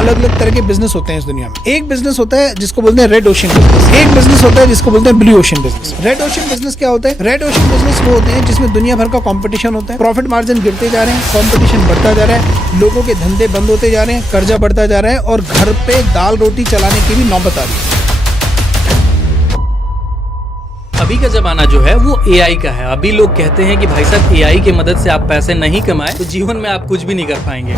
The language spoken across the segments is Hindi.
अलग अलग तरह के बिजनेस होते हैं इस दुनिया में। एक बिजनेस होता है जिसको बोलते हैं रेड ओशन बिजनेस, एक बिजनेस होता है जिसको बोलते हैं blue ocean business. Red ocean business क्या होता है? रेड ओशन बिजनेस वो होते हैं जिसमें दुनिया भर का कंपटीशन होता है, प्रॉफिट मार्जिन गिरते जा रहे हैं, कंपटीशन बढ़ता जा रहा है, लोगों के धंधे बंद होते जा रहे हैं, कर्जा बढ़ता जा रहा है और घर पे दाल रोटी चलाने की भी नौबत आ रही है। अभी का ज़माना जो है वो एआई का है। अभी लोग कहते हैं कि भाई साहब एआई की मदद से आप पैसे नहीं कमाए तो जीवन में आप कुछ भी नहीं कर पाएंगे।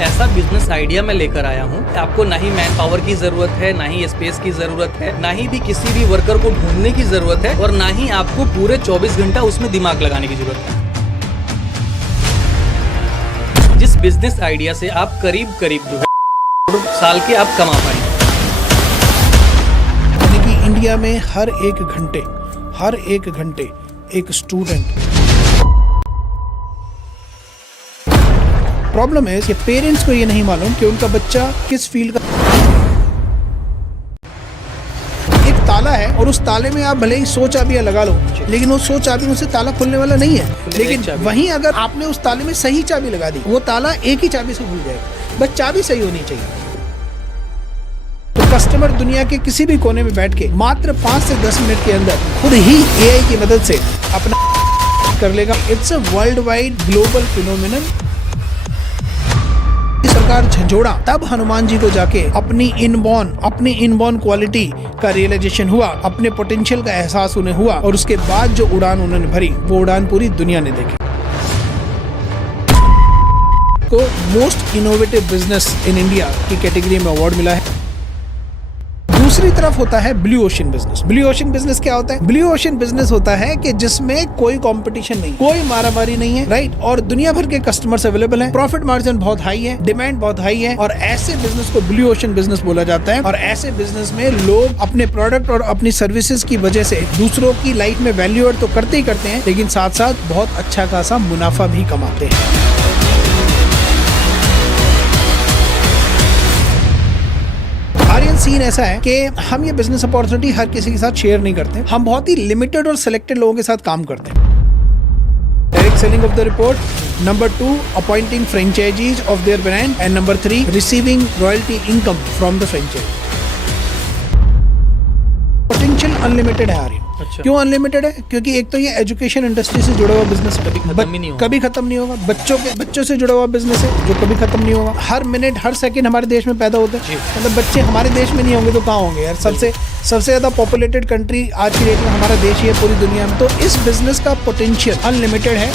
ऐसा बिजनेस आइडिया मैं लेकर आया हूँ, आपको ना ही मैन पावर की जरूरत है, ना ही स्पेस की जरूरत है, ना ही भी किसी भी वर्कर को ढूंढने की जरूरत है और ना ही आपको पूरे 24 घंटा उसमें दिमाग लगाने की जरूरत है। जिस बिजनेस आइडिया से आप करीब जो है साल के आप कमा पाएंगे। इंडिया में हर एक घंटे एक स्टूडेंट। प्रॉब्लम है कि पेरेंट्स को ये नहीं मालूम कि उनका बच्चा किस फील्ड का। एक ताला है और उस ताले में आप भले ही 100 चाबियां लगा लो, लेकिन वो 100 चाबियों से ताला खुलने वाला नहीं है। लेकिन वहीं अगर आपने उस ताले में सही चाबी लगा दी, वो ताला एक ही चाबी से खुल जाएगा, बस चाबी सही होनी चाहिए। कस्टमर दुनिया के किसी भी कोने में बैठ के मात्र 5 से 10 मिनट के अंदर खुद ही एआई की मदद से अपना कर लेगा। It's a world wide global phenomenon. सरकार झंझोड़ा तब हनुमान जी को जाके अपनी इनबॉर्न क्वालिटी का रियलाइजेशन हुआ, अपने पोटेंशियल का एहसास उन्हें हुआ और उसके बाद जो उड़ान उन्होंने भरी वो उड़ान पूरी दुनिया ने देखी। को most innovative business in India की कैटेगरी में अवार्ड मिला है। दूसरी तरफ होता है blue ocean business. Blue ocean business क्या होता है? ब्लू ओशन बिजनेस होता है कि जिसमें कोई कंपटीशन नहीं, कोई मारामारी नहीं है, राइट? और दुनिया भर के कस्टमर्स अवेलेबल हैं, प्रॉफिट मार्जिन बहुत हाई है, डिमांड बहुत हाई है और ऐसे बिजनेस को ब्लू ओशन बिजनेस बोला जाता है। और ऐसे बिजनेस में लोग अपने प्रोडक्ट और अपनी सर्विसेज की वजह से दूसरों की लाइफ में वैल्यू ऐड तो करते ही करते हैं, लेकिन साथ साथ बहुत अच्छा खासा मुनाफा भी कमाते हैं। आर्यन सीन ऐसा है कि हम ये बिजनेस अपॉर्चुनिटी हर किसी के साथ शेयर नहीं करते। हम बहुत ही लिमिटेड और सिलेक्टेड लोगों के साथ काम करते हैं। Direct selling of the report, number 2 appointing franchisees of their brand and number 3 receiving royalty income from the franchisee. Potential unlimited है आर्यन। अच्छा। क्यों अनलिमिटेड है? क्योंकि एक तो ये एजुकेशन इंडस्ट्री से जुड़ा हुआ बिजनेस है, कभी खत्म नहीं होगा। बच्चों से जुड़ा हुआ बिजनेस है जो कभी खत्म नहीं होगा। हर मिनट हर सेकंड हमारे देश में पैदा होता है। मतलब बच्चे हमारे देश में नहीं होंगे तो कहाँ होंगे यार? सबसे ज्यादा पॉपुलेटेड कंट्री आज की डेट में हमारा देश ही है पूरी दुनिया में। तो इस बिजनेस का पोटेंशियल अनलिमिटेड है।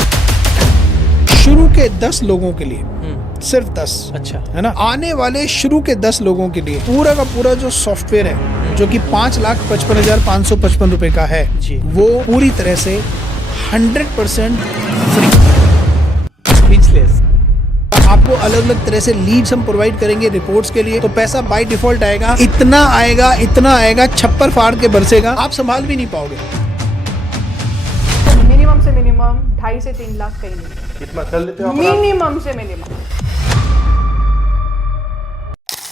शुरू के 10 लोगों के लिए, सिर्फ 10, अच्छा है ना, आने वाले शुरू के 10 लोगों के लिए पूरा का पूरा जो सॉफ्टवेयर है जो कि 5,55,555 रुपए का है जी, वो पूरी तरह से 100% फ्री। स्पीचलेस। आपको अलग अलग तरह से लीड्स हम प्रोवाइड करेंगे रिपोर्ट्स के लिए, तो पैसा बाय डिफॉल्ट आएगा, इतना आएगा छप्पर फाड़ के बरसेगा, आप संभाल भी नहीं पाओगे। मिनिमम से मिनिमम 2.5 से 3 लाख कहीं नहीं, कितना कर लेते हो आप? मिनिमम से मिनिमम।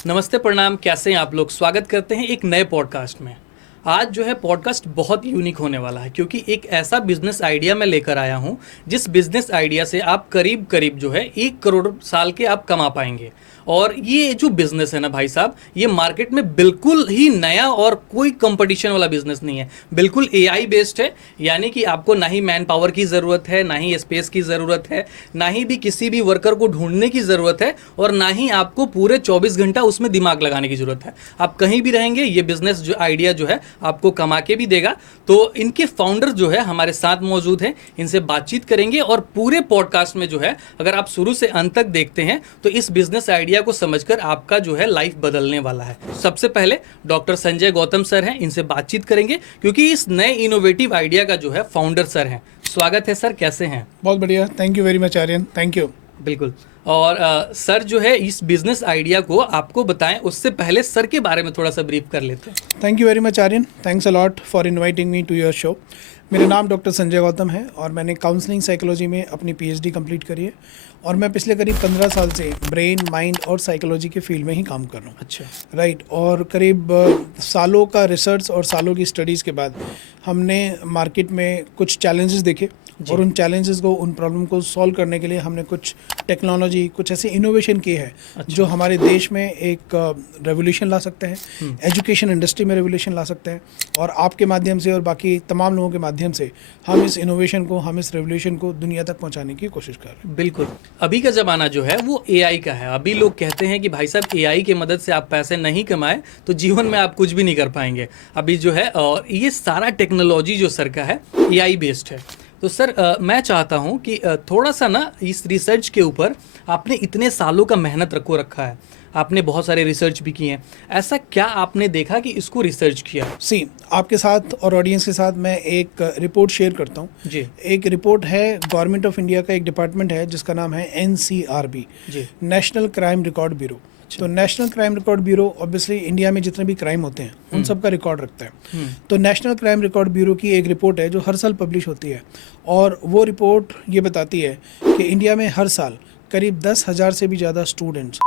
नमस्ते, प्रणाम, कैसे हैं आप लोग? स्वागत करते हैं एक नए पॉडकास्ट में। आज जो है पॉडकास्ट बहुत यूनिक होने वाला है क्योंकि एक ऐसा बिजनेस आइडिया मैं लेकर आया हूं जिस बिजनेस आइडिया से आप करीब जो है 1 करोड़ साल के आप कमा पाएंगे। और ये जो बिजनेस है ना भाई साहब, ये मार्केट में बिल्कुल ही नया और कोई कंपटीशन वाला बिजनेस नहीं है। बिल्कुल एआई बेस्ड है, यानी कि आपको ना ही मैन पावर की ज़रूरत है, ना ही स्पेस की ज़रूरत है, ना ही भी किसी भी वर्कर को ढूंढने की ज़रूरत है और ना ही आपको पूरे 24 घंटा उसमें दिमाग लगाने की ज़रूरत है। आप कहीं भी रहेंगे, ये बिजनेस जो आइडिया जो है आपको कमा के भी देगा। तो इनके फाउंडर जो है हमारे साथ मौजूद हैं, इनसे बातचीत करेंगे और पूरे पॉडकास्ट में जो है अगर आप शुरू से अंत तक देखते हैं तो इस बिजनेस आइडिया को समझकर आपका जो है लाइफ बदलने वाला है। सबसे पहले डॉक्टर संजय गौतम सर हैं, इनसे बातचीत करेंगे क्योंकि इस नए इनोवेटिव आइडिया का जो है फाउंडर सर हैं। स्वागत है सर, कैसे हैं? बहुत बढ़िया, thank you very much Aryan, thank you. बिल्कुल। और सर जो है इस बिजनेस आइडिया को आपको बताएं उससे पहले सर के बारे में थोड़ा सा ब्रीफ कर लेते हैं। Thank you very much Aryan, thanks a lot for inviting me to your show. मेरा नाम डॉक्टर संजय गौतम है और मैंने काउंसलिंग साइकोलॉजी में अपनी पीएचडी कंप्लीट करी है और मैं पिछले करीब 15 साल से ब्रेन, माइंड और साइकोलॉजी के फील्ड में ही काम कर रहा हूँ। अच्छा, राइट। और करीब सालों का रिसर्च और सालों की स्टडीज़ के बाद हमने मार्केट में कुछ चैलेंजेस देखे और उन चैलेंजेस को, उन प्रॉब्लम को सॉल्व करने के लिए हमने कुछ टेक्नोलॉजी, कुछ ऐसे इनोवेशन किए हैं जो हमारे देश में एक रेवोल्यूशन ला सकते हैं, एजुकेशन इंडस्ट्री में रेवोल्यूशन ला सकते हैं, और आपके माध्यम से और बाकी तमाम लोगों के माध्यम से हम इस इनोवेशन को, हम इस रेवोल्यूशन को दुनिया तक पहुंचाने की कोशिश कर रहे हैं। बिल्कुल। अभी का ज़माना जो है वो एआई का है। अभी लोग कहते हैं कि भाई साहब एआई की मदद से आप पैसे नहीं कमाए तो जीवन में आप कुछ भी नहीं कर पाएंगे। अभी जो है और ये सारा टेक्नोलॉजी जो सर का है एआई बेस्ड है। तो सर मैं चाहता हूँ कि थोड़ा सा ना इस रिसर्च के ऊपर आपने इतने सालों का मेहनत रखा है, आपने बहुत सारे रिसर्च भी किए हैं, ऐसा क्या आपने देखा कि इसको रिसर्च किया? आपके साथ और ऑडियंस के साथ मैं एक रिपोर्ट शेयर करता हूँ जी। एक रिपोर्ट है गवर्नमेंट ऑफ इंडिया का, एक डिपार्टमेंट है जिसका नाम है NCRB, national crime record bureau. तो national crime record bureau obviously India में जितने भी क्राइम होते हैं उन सब का रिकॉर्ड रखता है। तो नेशनल क्राइम रिकॉर्ड ब्यूरो की एक रिपोर्ट है जो हर साल पब्लिश होती है, और वो रिपोर्ट ये बताती है कि इंडिया में हर साल करीब 10,000 से भी ज़्यादा स्टूडेंट्स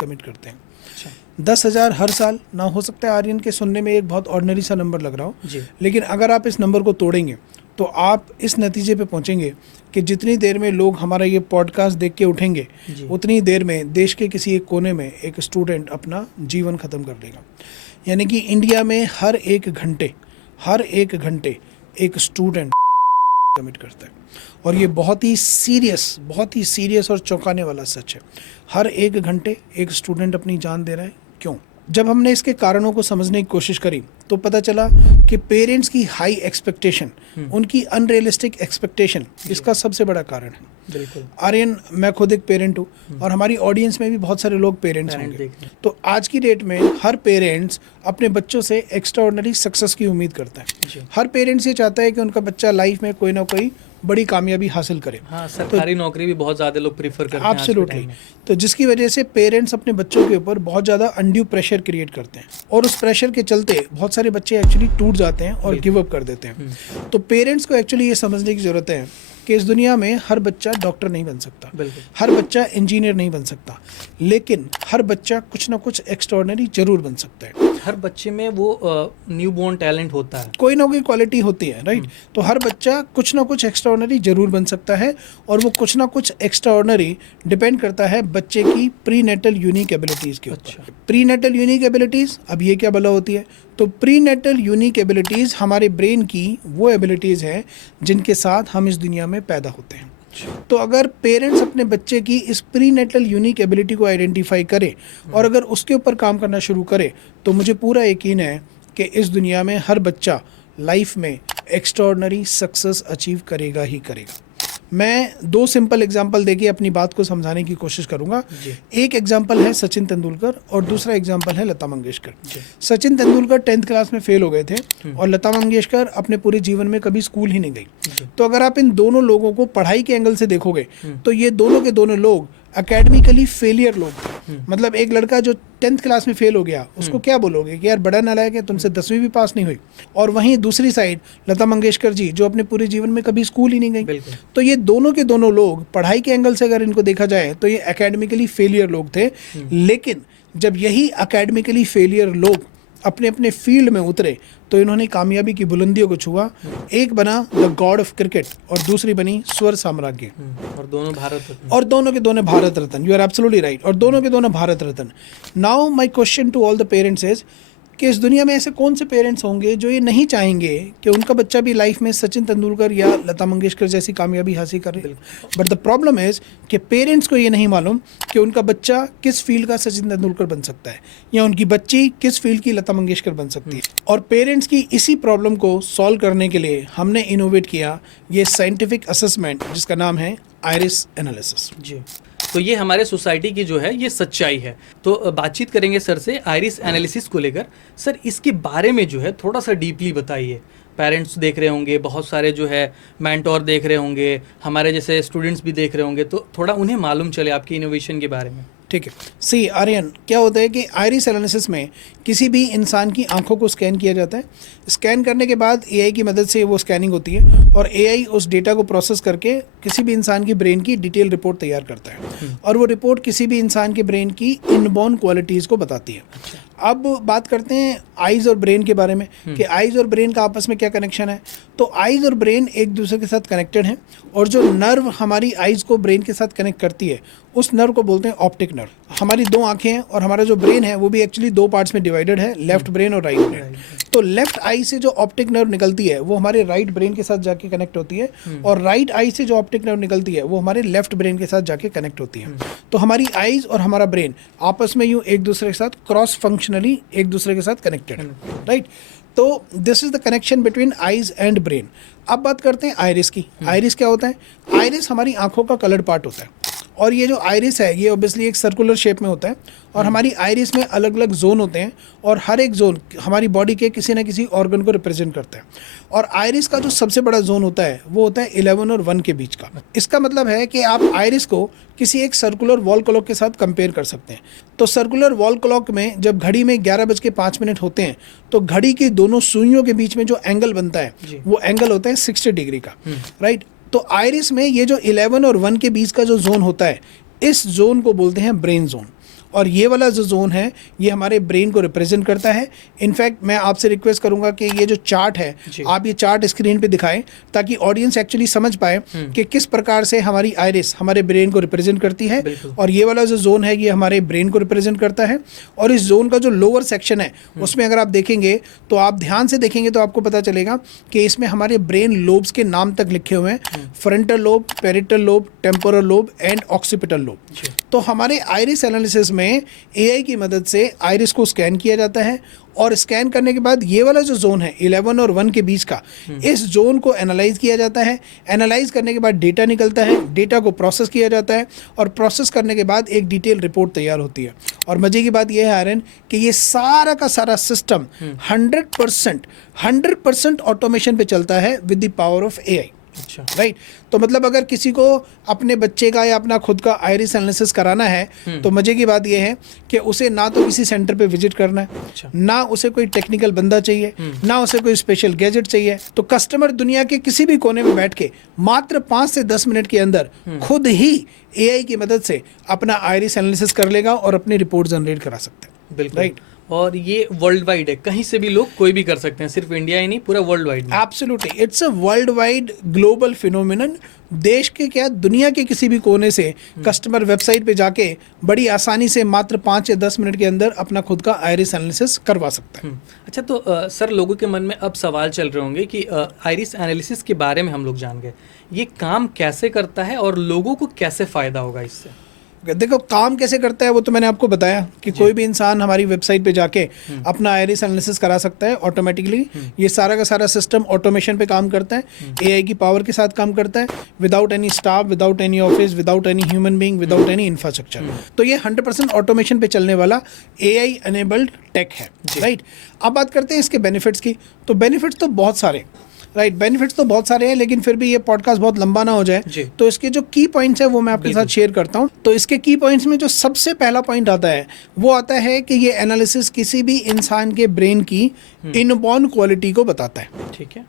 कमिट करते हैं। 10,000 हर साल ना, हो सकता है आर्यन के सुनने में एक बहुत ऑर्डिनरी सा नंबर लग रहा हो, लेकिन अगर आप इस नंबर को तोड़ेंगे तो आप इस नतीजे पे पहुंचेंगे कि जितनी देर में लोग हमारा ये पॉडकास्ट देख के उठेंगे उतनी देर में देश के किसी एक कोने में एक स्टूडेंट अपना जीवन ख़त्म कर देगा। यानी कि इंडिया में हर एक घंटे एक स्टूडेंट कमिट करता है, और ये बहुत ही सीरियस और चौंकाने वाला सच है। हर एक घंटे एक स्टूडेंट अपनी जान दे रहा है। क्यों? जब हमने इसके कारणों को समझने की कोशिश करी तो पता चला कि पेरेंट्स की हाई एक्सपेक्टेशन, उनकी अनरियलिस्टिक एक्सपेक्टेशन इसका सबसे बड़ा कारण है। बिल्कुल। आर्यन, मैं खुद एक पेरेंट हूँ और हमारी ऑडियंस में भी बहुत सारे लोग पेरेंट्स होंगे। तो आज की डेट में हर पेरेंट्स अपने बच्चों से एक्स्ट्राऑर्डिनरी सक्सेस की उम्मीद करता है। हर पेरेंट्स ये चाहता है कि उनका बच्चा लाइफ में कोई ना कोई बड़ी कामयाबी हासिल करे। हाँ, सरकारी नौकरी भी बहुत ज़्यादा लोग प्रीफर करते हैं। एब्सोल्युटली। तो जिसकी वजह से पेरेंट्स अपने बच्चों के ऊपर बहुत ज़्यादा अनड्यू प्रेशर क्रिएट करते हैं, और उस प्रेशर के चलते बहुत सारे बच्चे एक्चुअली टूट जाते हैं और गिव अप कर देते हैं। तो पेरेंट्स को एक्चुअली ये समझने की ज़रूरत है कि इस दुनिया में हर बच्चा डॉक्टर नहीं बन सकता, हर बच्चा इंजीनियर नहीं बन सकता, लेकिन हर बच्चा कुछ ना कुछ एक्स्ट्राऑर्डिनरी जरूर बन सकता है। हर बच्चे में वो न्यू बोर्न टैलेंट होता है, कोई ना कोई क्वालिटी होती है, राइट? तो हर बच्चा कुछ ना कुछ एक्स्ट्राऑर्डिनरी जरूर बन सकता है, और वो कुछ ना कुछ एक्स्ट्राऑर्डिनरी डिपेंड करता है बच्चे की प्रीनेटल यूनिक एबिलिटीज़ के ऊपर। प्रीनेटल यूनिक एबिलिटीज़, अब ये क्या भला होती है? तो प्रीनेटल यूनिक एबिलिटीज़ हमारे ब्रेन की वो एबिलिटीज़ हैं जिनके साथ हम इस दुनिया में पैदा होते हैं। तो अगर पेरेंट्स अपने बच्चे की इस प्रीनेटल यूनिक एबिलिटी को आइडेंटिफाई करें और अगर उसके ऊपर काम करना शुरू करें, तो मुझे पूरा यकीन है कि इस दुनिया में हर बच्चा लाइफ में एक्स्ट्राऑर्डिनरी सक्सेस अचीव करेगा ही करेगा। मैं 2 सिंपल एग्जांपल देके अपनी बात को समझाने की कोशिश करूंगा। एक एग्जांपल है सचिन तेंदुलकर और दूसरा एग्जांपल है लता मंगेशकर। सचिन तेंदुलकर 10th क्लास में फेल हो गए थे और लता मंगेशकर अपने पूरे जीवन में कभी स्कूल ही नहीं गई। तो अगर आप इन दोनों लोगों को पढ़ाई के एंगल से देखोगे तो ये दोनों के दोनों लोग एकेडमिकली फेलियर लोग थे। मतलब एक लड़का जो 10th क्लास में फेल हो गया, उसको क्या बोलोगे कि यार बड़ा नालायक है, तुमसे 10वीं भी पास नहीं हुई। और वहीं दूसरी साइड लता मंगेशकर जी जो अपने पूरे जीवन में कभी स्कूल ही नहीं गई। तो ये दोनों के दोनों लोग पढ़ाई के एंगल से अगर इनको देखा जाए तो ये एकेडमिकली फेलियर लोग थे, लेकिन जब यही एकेडमिकली फेलियर लोग अपने अपने फील्ड में उतरे तो इन्होंने कामयाबी की बुलंदियों को छुआ। एक बना द गॉड ऑफ क्रिकेट और दूसरी बनी स्वर साम्राज्य, और दोनों भारत रत्न। और दोनों के दोनों Bharat Ratna. You are absolutely right, और दोनों के दोनों Bharat Ratna. Now my question to all the parents is कि इस दुनिया में ऐसे कौन से पेरेंट्स होंगे जो ये नहीं चाहेंगे कि उनका बच्चा भी लाइफ में सचिन तेंदुलकर या लता मंगेशकर जैसी कामयाबी हासिल करे। बट द प्रॉब्लम इज़ कि पेरेंट्स को ये नहीं मालूम कि उनका बच्चा किस फील्ड का सचिन तेंदुलकर बन सकता है या उनकी बच्ची किस फील्ड की लता मंगेशकर बन सकती है। और पेरेंट्स की इसी प्रॉब्लम को सॉल्व करने के लिए हमने इनोवेट किया ये साइंटिफिक असेसमेंट जिसका नाम है आइरिस एनालिसिस। जी, तो ये हमारे सोसाइटी की जो है ये सच्चाई है। तो बातचीत करेंगे सर से आइरिस एनालिसिस को लेकर। सर इसके बारे में जो है थोड़ा सा डीपली बताइए। पेरेंट्स देख रहे होंगे, बहुत सारे जो है मेंटोर देख रहे होंगे, हमारे जैसे स्टूडेंट्स भी देख रहे होंगे, तो थोड़ा उन्हें मालूम चले आपकी इनोवेशन के बारे में। ठीक है। सी आर्यन, क्या होता है कि आइरिस एनालिसिस में किसी भी इंसान की आंखों को स्कैन किया जाता है। स्कैन करने के बाद एआई की मदद से वो स्कैनिंग होती है और एआई उस डेटा को प्रोसेस करके किसी भी इंसान की ब्रेन की डिटेल रिपोर्ट तैयार करता है और वो रिपोर्ट किसी भी इंसान के ब्रेन की इनबॉर्न क्वालिटीज़ को बताती है। अब बात करते हैं आइज और ब्रेन के बारे में कि आइज और ब्रेन का आपस में क्या कनेक्शन है। तो आइज और ब्रेन एक दूसरे के साथ कनेक्टेड हैं और जो नर्व हमारी आइज को ब्रेन के साथ कनेक्ट करती है उस नर्व को बोलते हैं ऑप्टिक नर्व। हमारी 2 आंखें हैं और हमारा जो ब्रेन है वो भी एक्चुअली 2 पार्ट्स में डिवाइडेड है, लेफ्ट ब्रेन और राइट ब्रेन। तो लेफ्ट आई से जो ऑप्टिक नर्व निकलती है वो हमारे राइट ब्रेन के साथ जाके कनेक्ट होती है और राइट आई से जो ऑप्टिक नर्व निकलती है वो हमारे लेफ्ट ब्रेन के साथ जाके कनेक्ट होती है। तो हमारी आइज और हमारा ब्रेन आपस में यूँ एक दूसरे के साथ क्रॉस फंक्शनली एक दूसरे के साथ कनेक्टेड है, राइट। तो this is the connection between eyes and brain. अब बात करते हैं आइरिस की। आइरिस क्या होता है? आइरिस हमारी आंखों का कलर्ड पार्ट होता है और ये जो आइरिस है ये ऑब्वियसली एक सर्कुलर शेप में होता है और हमारी आइरिस में अलग अलग जोन होते हैं और हर एक जोन हमारी बॉडी के किसी ना किसी ऑर्गन को रिप्रेजेंट करता है। और आइरिस का जो सबसे बड़ा जोन होता है वो होता है 11 और 1 के बीच का। इसका मतलब है कि आप आइरिस को किसी एक सर्कुलर वॉल क्लॉक के साथ कंपेयर कर सकते हैं। तो सर्कुलर वॉल क्लॉक में जब घड़ी में 11:05 होते हैं तो घड़ी की दोनों सुइयों के बीच में जो एंगल बनता है वो एंगल होता है 60 डिग्री का, राइट। तो आइरिस में ये जो 11 और 1 के बीच का जो जोन होता है इस जोन को बोलते हैं ब्रेन जोन और ये वाला जो जोन है ये हमारे ब्रेन को रिप्रेजेंट करता है। इनफैक्ट मैं आपसे रिक्वेस्ट करूंगा कि ये जो चार्ट है आप ये चार्ट स्क्रीन पे दिखाएं ताकि ऑडियंस एक्चुअली समझ पाए कि किस प्रकार से हमारी आइरिस हमारे ब्रेन को रिप्रेजेंट करती है और ये वाला जो जोन है ये हमारे ब्रेन को रिप्रेजेंट करता है। और इस जोन का जो लोअर सेक्शन है उसमें अगर आप देखेंगे तो आप ध्यान से देखेंगे तो आपको पता चलेगा कि इसमें हमारे ब्रेन लोब्स के नाम तक लिखे हुए हैं, frontal lobe, parietal lobe, temporal lobe and occipital lobe. तो हमारे आइरिस एनालिसिस में एआई की मदद से आइरिस को स्कैन किया जाता है और स्कैन करने के बाद ये वाला जो जोन है 11 और 1 के बीच का इस जोन को एनालाइज किया जाता है। एनालाइज करने के बाद डेटा निकलता है, डेटा को प्रोसेस किया जाता है और प्रोसेस करने के बाद एक डिटेल रिपोर्ट तैयार होती है। और मजे की बात यह है आर्यन कि ये सारा का सारा सिस्टम 100% ऑटोमेशन पे चलता है with the power of AI. अच्छा, राइट। तो मतलब अगर किसी को अपने बच्चे का या अपना खुद का आइरिस एनालिसिस कराना है तो मजे की बात यह है कि उसे ना तो किसी सेंटर पे विजिट करना है, ना उसे कोई टेक्निकल बंदा चाहिए, ना उसे कोई स्पेशल गैजेट चाहिए। तो कस्टमर दुनिया के किसी भी कोने में बैठ के मात्र 5 से 10 मिनट के अंदर खुद ही एआई की मदद से अपना आइरिस एनालिसिस कर लेगा और अपनी रिपोर्ट जनरेट करा सकता है। बिल्कुल, राइट। और ये वर्ल्ड वाइड है, कहीं से भी लोग कोई भी कर सकते हैं, सिर्फ इंडिया ही नहीं पूरा world wide. Absolutely, it's a world wide global phenomenon. देश के क्या दुनिया के किसी भी कोने से कस्टमर वेबसाइट पे जाके बड़ी आसानी से मात्र 5 या 10 मिनट के अंदर अपना खुद का आइरिस एनालिसिस करवा सकता है। अच्छा, तो सर लोगों के मन में अब सवाल चल रहे होंगे कि आइरिस एनालिसिस के बारे में हम लोग जान गए, ये काम कैसे करता है और लोगों को कैसे फ़ायदा होगा इससे? देखो काम कैसे करता है वो तो मैंने आपको बताया कि कोई भी इंसान हमारी वेबसाइट पे जाके अपना आइरिस एनालिसिस करा सकता है ऑटोमेटिकली। ये सारा का सारा सिस्टम ऑटोमेशन पे काम करता है, एआई की पावर के साथ काम करता है, without any staff, without any office, without any human being, without any infrastructure. तो ये 100% ऑटोमेशन पे चलने वाला एआई एनेबल्ड टेक है, राइट। अब बात करते हैं इसके बेनिफिट्स की। तो बेनिफिट्स तो बहुत सारे, राइट, बेनिफिट्स तो बहुत सारे हैं, लेकिन फिर भी ये पॉडकास्ट बहुत लंबा ना हो जाए तो इसके जो की पॉइंट्स है वो मैं आपके साथ शेयर करता हूँ। तो इसके की पॉइंट्स में जो सबसे पहला पॉइंट आता है वो आता है कि ये एनालिसिस किसी भी इंसान के ब्रेन की इनबॉर्न क्वालिटी को बताता है। ठीक है,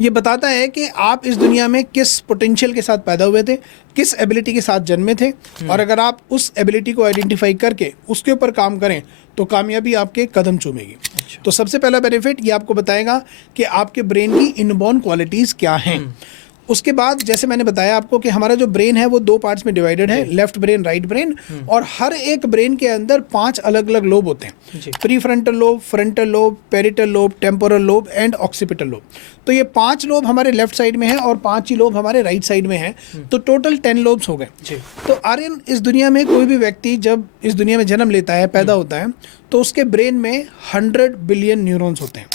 ये बताता है कि आप इस दुनिया में किस पोटेंशियल के साथ पैदा हुए थे, किस एबिलिटी के साथ जन्मे थे, और अगर आप उस एबिलिटी को आइडेंटिफाई करके उसके ऊपर काम करें तो कामयाबी आपके कदम चूमेगी। तो सबसे पहला बेनिफिट ये आपको बताएगा कि आपके ब्रेन की इनबॉर्न क्वालिटीज़ क्या हैं। उसके बाद जैसे मैंने बताया आपको कि हमारा जो ब्रेन है वो 2 पार्ट्स में डिवाइडेड है, लेफ्ट ब्रेन, राइट ब्रेन, और हर एक ब्रेन के अंदर 5 अलग अलग लोब होते हैं, pre frontal lobe, frontal lobe, parietal lobe, temporal lobe and occipital lobe. तो ये 5 लोब हमारे लेफ्ट साइड में है और 5 ही लोब हमारे राइट साइड में है, तो टोटल 10 लोब्स हो गए। तो आर्यन, इस दुनिया में कोई भी व्यक्ति जब इस दुनिया में जन्म लेता है, पैदा होता है, तो उसके ब्रेन में 100 बिलियन न्यूरॉन्स होते हैं।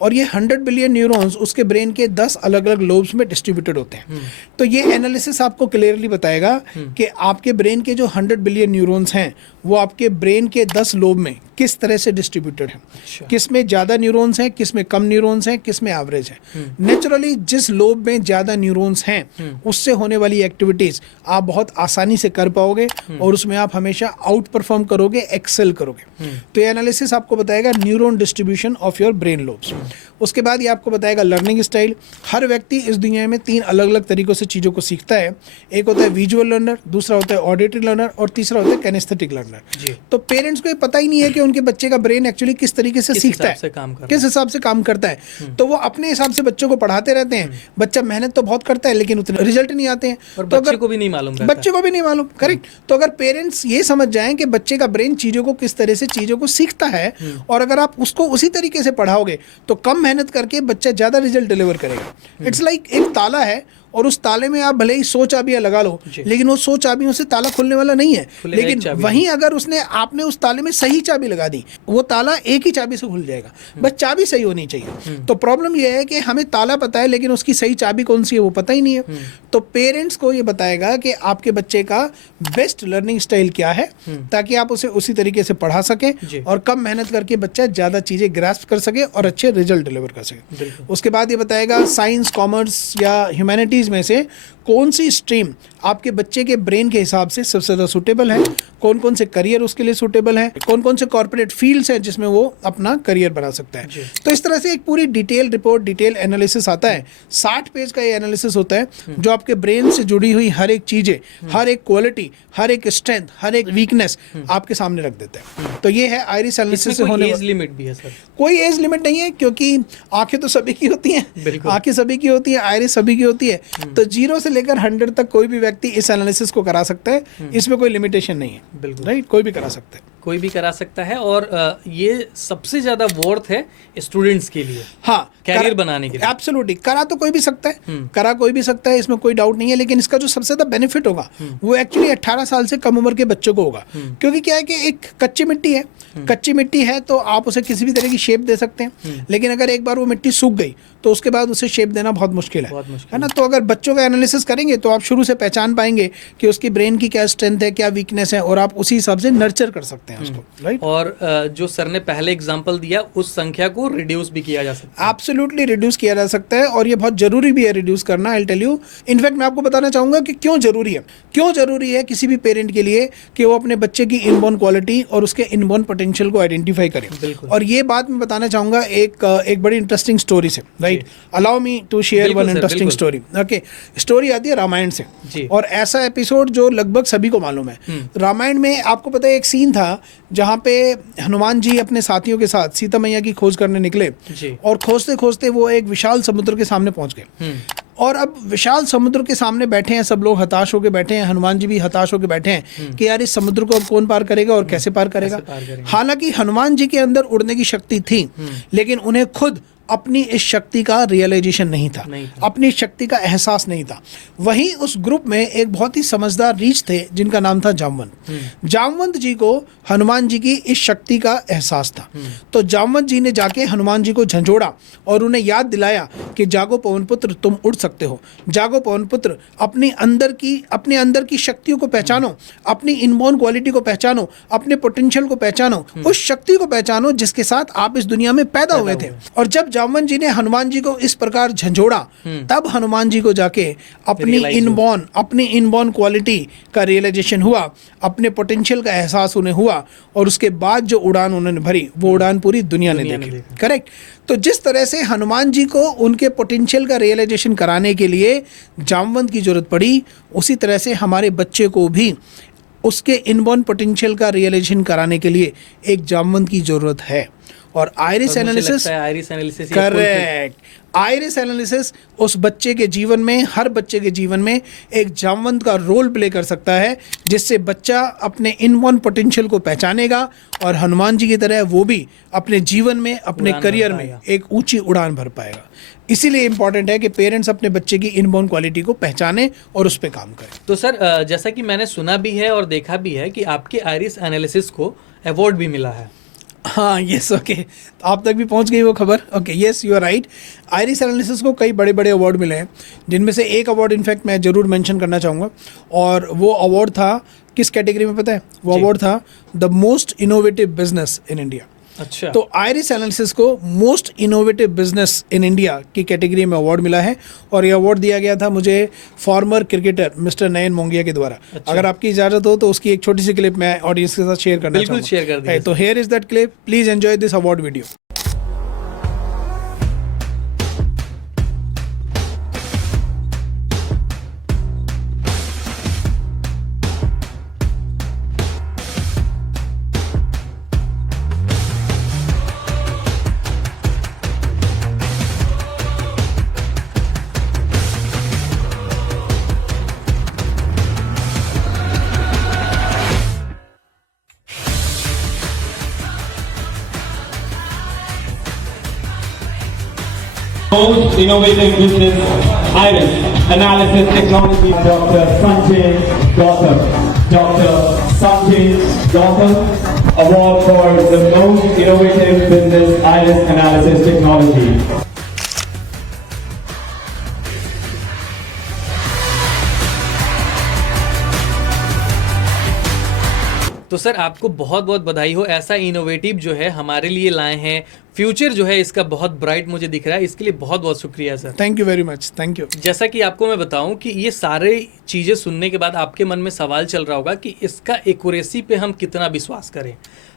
और ये 100 बिलियन न्यूरॉन्स उसके ब्रेन के 10 अलग अलग लोब्स में डिस्ट्रीब्यूटेड होते हैं। तो ये एनालिसिस आपको क्लियरली बताएगा कि आपके ब्रेन के जो 100 बिलियन न्यूरॉन्स हैं वो आपके ब्रेन के 10 लोब में किस तरह से डिस्ट्रीब्यूटेड है, किस में ज़्यादा न्यूरॉन्स हैं, किस में कम न्यूरॉन्स हैं, किस में एवरेज है। नेचुरली जिस लोब में ज़्यादा न्यूरॉन्स हैं उससे होने वाली एक्टिविटीज़ आप बहुत आसानी से कर पाओगे और उसमें आप हमेशा आउट परफॉर्म करोगे, एक्सेल करोगे। तो ये एनालिसिस आपको बताएगा neuron distribution of your brain lobes. उसके बाद ये आपको बताएगा लर्निंग स्टाइल। हर व्यक्ति इस दुनिया में 3 अलग अलग तरीक़ों से चीज़ों को सीखता है। एक होता है विजुअल लर्नर, दूसरा होता है ऑडिटरी लर्नर और तीसरा होता है कैनेस्थेटिक लर्नर। तो पेरेंट्स को ये पता ही नहीं है कि उनके बच्चे का ब्रेन एक्चुअली किस तरीके से सीखता है, किस हिसाब से काम करता है। तो वो अपने हिसाब से बच्चों को पढ़ाते रहते हैं। बच्चा मेहनत तो बहुत करता है लेकिन उतने रिजल्ट नहीं आते हैं, और तो बच्चे को भी नहीं मालूम, बच्चे को भी नहीं मालूम। करेक्ट। तो अगर पेरेंट्स ये समझ जाएं कि बच्चे का ब्रेन चीज़ों को किस तरह से चीज़ों को सीखता है, और अगर आप उसको उसी तरीके से पढ़ाओगे तो कम मेहनत करके बच्चा ज़्यादा रिजल्ट डिलीवर करेगा। इट्स लाइक एक ताला है और उस ताले में आप भले ही 100 चाबियां लगा लो, लेकिन वो 100 चाबियों से ताला खुलने वाला नहीं है। लेकिन वहीं अगर आपने उस ताले में सही चाबी लगा दी, वो ताला एक ही चाबी से खुल जाएगा। बस चाबी सही होनी चाहिए। तो प्रॉब्लम ये है कि हमें ताला पता है लेकिन उसकी सही चाबी कौन सी है वो पता ही नहीं है। तो पेरेंट्स को ये बताएगा कि आपके बच्चे का बेस्ट लर्निंग स्टाइल क्या है, ताकि आप उसे उसी तरीके से पढ़ा सके और कम मेहनत करके बच्चा ज़्यादा चीज़ें ग्रास्प कर सके और अच्छे रिजल्ट डिलीवर कर सके। उसके बाद ये बताएगा साइंस, कॉमर्स या ह्यूमैनिटीज़ में से कौन सी स्ट्रीम आपके बच्चे के ब्रेन के हिसाब से सबसे ज़्यादा सूटेबल है, कौन कौन से करियर उसके लिए सूटेबल है, कौन कौन से कॉर्पोरेट फील्ड्स हैं जिसमें वो अपना करियर बना सकता है। तो इस तरह से एक पूरी डिटेल रिपोर्ट, डिटेल एनालिसिस आता है। 60 पेज का ये एनालिसिस होता है जो आपके ब्रेन से जुड़ी हुई हर एक चीज़ें, हर एक क्वालिटी, हर एक स्ट्रेंथ, हर एक वीकनेस आपके सामने रख देता है। तो ये है आइरिस एनालिसिस से होने एज लिमिट भी है सर? कोई एज लिमिट नहीं है, क्योंकि आंखें तो सभी की होती हैं, आंखें सभी की होती है, आइरिस सभी की होती है। तो 0 से लेकर 100 तक कोई भी व्यक्ति इस एनालिसिस को करा सकता है। इसमें कोई लिमिटेशन नहीं है। बिल्कुल राइट, कोई भी करा सकता है, कोई भी करा सकता है। और ये सबसे ज्यादा वर्थ है स्टूडेंट्स के लिए, हाँ, कैरियर बनाने के लिए। एब्सोल्युटली, करा तो कोई भी सकता है, करा कोई भी सकता है, इसमें कोई डाउट नहीं है। लेकिन इसका जो सबसे ज्यादा बेनिफिट होगा वो एक्चुअली 18 साल से कम उम्र के बच्चों को होगा। क्योंकि क्या है कि एक कच्ची मिट्टी है, कच्ची मिट्टी है तो आप उसे किसी भी तरह की शेप दे सकते हैं। लेकिन अगर एक बार वो मिट्टी सूख गई तो उसके बाद उसे शेप देना बहुत मुश्किल है ना। तो अगर बच्चों का एनालिसिस करेंगे तो आप शुरू से पहचान पाएंगे कि उसकी ब्रेन की क्या स्ट्रेंथ है, क्या वीकनेस है, और आप उसी हिसाब से नर्चर कर सकते हैं उसको, राइट। और जो सर ने पहले एग्जांपल दिया उस संख्या को रिड्यूस भी किया जा सकता है। एब्सोल्युटली रिड्यूस किया जा सकता है, और ये बहुत जरूरी भी है रिड्यूस करना। I will tell you, in fact मैं आपको बताना चाहूंगा कि क्यों जरूरी है। क्यों जरूरी है किसी भी पेरेंट के लिए कि वो अपने बच्चे की इनबॉर्न क्वालिटी और उसके इनबॉर्न पोटेंशियल को आइडेंटिफाई करे। और ये बात मैं बताना चाहूंगा एक बड़ी इंटरेस्टिंग स्टोरी से, right. Allow me to share one interesting story. Okay, story आती है रामायण से, और ऐसा एपिसोड जो लगभग सभी को मालूम है। रामायण में आपको पता है एक सीन था जहाँ पे हनुमान जी अपने साथियों के साथ सीता मैया की खोज करने निकले, और खोजते खोजते वो एक विशाल समुद्र के सामने पहुंच गए। और अब विशाल समुद्र के सामने बैठे हैं सब लोग, हताश होकर बैठे हैं, हनुमान जी भी हताश होकर बैठे हैं कि यार इस समुद्र को अब कौन पार करेगा और कैसे पार करेगा। हालांकि हनुमान जी के अंदर उड़ने की शक्ति थी, लेकिन उन्हें खुद अपनी इस शक्ति का रियलाइजेशन नहीं था, अपनी शक्ति का एहसास नहीं था। वहीं उस ग्रुप में एक बहुत ही समझदार रीछ थे जिनका नाम था जामवंत। जामवंत जी को हनुमान जी की इस शक्ति का एहसास था। तो जामवंत जी ने जाके हनुमान जी को झंझोड़ा और उन्हें याद दिलाया कि जागो पवन पुत्र, तुम उड़ सकते हो। जागो पवन पुत्र, अपने अंदर की शक्तियों को पहचानो, अपनी इनबॉर्न क्वालिटी को पहचानो, अपने पोटेंशियल को पहचानो, उस शक्ति को पहचानो जिसके साथ आप इस दुनिया में पैदा हुए थे। और जब जामवंत जी ने हनुमान जी को इस प्रकार झंझोड़ा, तब हनुमान जी को जाके अपनी इनबॉर्न क्वालिटी का रियलाइजेशन हुआ, अपने पोटेंशियल का एहसास उन्हें हुआ, और उसके बाद जो उड़ान उन्होंने भरी वो उड़ान पूरी दुनिया ने देखी। करेक्ट। तो जिस तरह से हनुमान जी को उनके पोटेंशियल का रियलाइजेशन कराने के लिए जामवंत की जरूरत पड़ी, उसी तरह से हमारे बच्चे को भी उसके इनबॉर्न पोटेंशियल का रियलाइजेशन कराने के लिए एक जामवंत की जरूरत है। और iris analysis, correct, iris analysis उस बच्चे के जीवन में, हर बच्चे के जीवन में एक जामवंत का रोल प्ले कर सकता है, जिससे बच्चा अपने इनबॉर्न पोटेंशियल को पहचानेगा और हनुमान जी की तरह वो भी अपने जीवन में, अपने करियर में एक ऊंची उड़ान भर पाएगा। इसीलिए इंपॉर्टेंट है कि पेरेंट्स अपने बच्चे की इनबॉर्न क्वालिटी को पहचाने और उस पर काम करें। तो सर, जैसा कि मैंने सुना भी है और देखा भी है कि आपके आइरिस एनालिसिस को अवार्ड भी मिला है। हाँ, यस, ओके, आप तक भी पहुंच गई वो खबर। Okay, yes, you are right. Iris analysis को कई बड़े बड़े अवार्ड मिले हैं, जिनमें से एक अवार्ड इनफैक्ट मैं ज़रूर मेंशन करना चाहूँगा, और वो अवार्ड था किस कैटेगरी में पता है? वो अवार्ड था the most innovative business in India. अच्छा। तो आइरिस एनालिसिस को most innovative business in India की कैटेगरी में अवार्ड मिला है, और ये अवार्ड दिया गया था मुझे फॉर्मर क्रिकेटर मिस्टर नयन मोंगिया के द्वारा। अच्छा। अगर आपकी इजाजत हो तो उसकी एक छोटी सी क्लिप मैं ऑडियंस के साथ शेयर करना चाहूँगा। बिल्कुल शेयर कर दीजिए। तो here is that clip, please enjoy this award video. Most innovative business iris analysis technology. Dr. Sanjay Gautam. Dr. Sanjay Gautam Award for the most innovative business iris analysis technology. तो सर आपको बहुत बहुत बधाई हो, ऐसा इनोवेटिव जो है हमारे लिए लाए हैं, फ्यूचर जो है इसका बहुत ब्राइट मुझे दिख रहा है, इसके लिए बहुत बहुत शुक्रिया sir. Thank you very much, thank you. जैसा कि आपको मैं बताऊं कि ये सारे चीज़ें सुनने के बाद आपके मन में सवाल चल रहा होगा कि इसका एक्यूरेसी पे हम कितना विश्वास करें।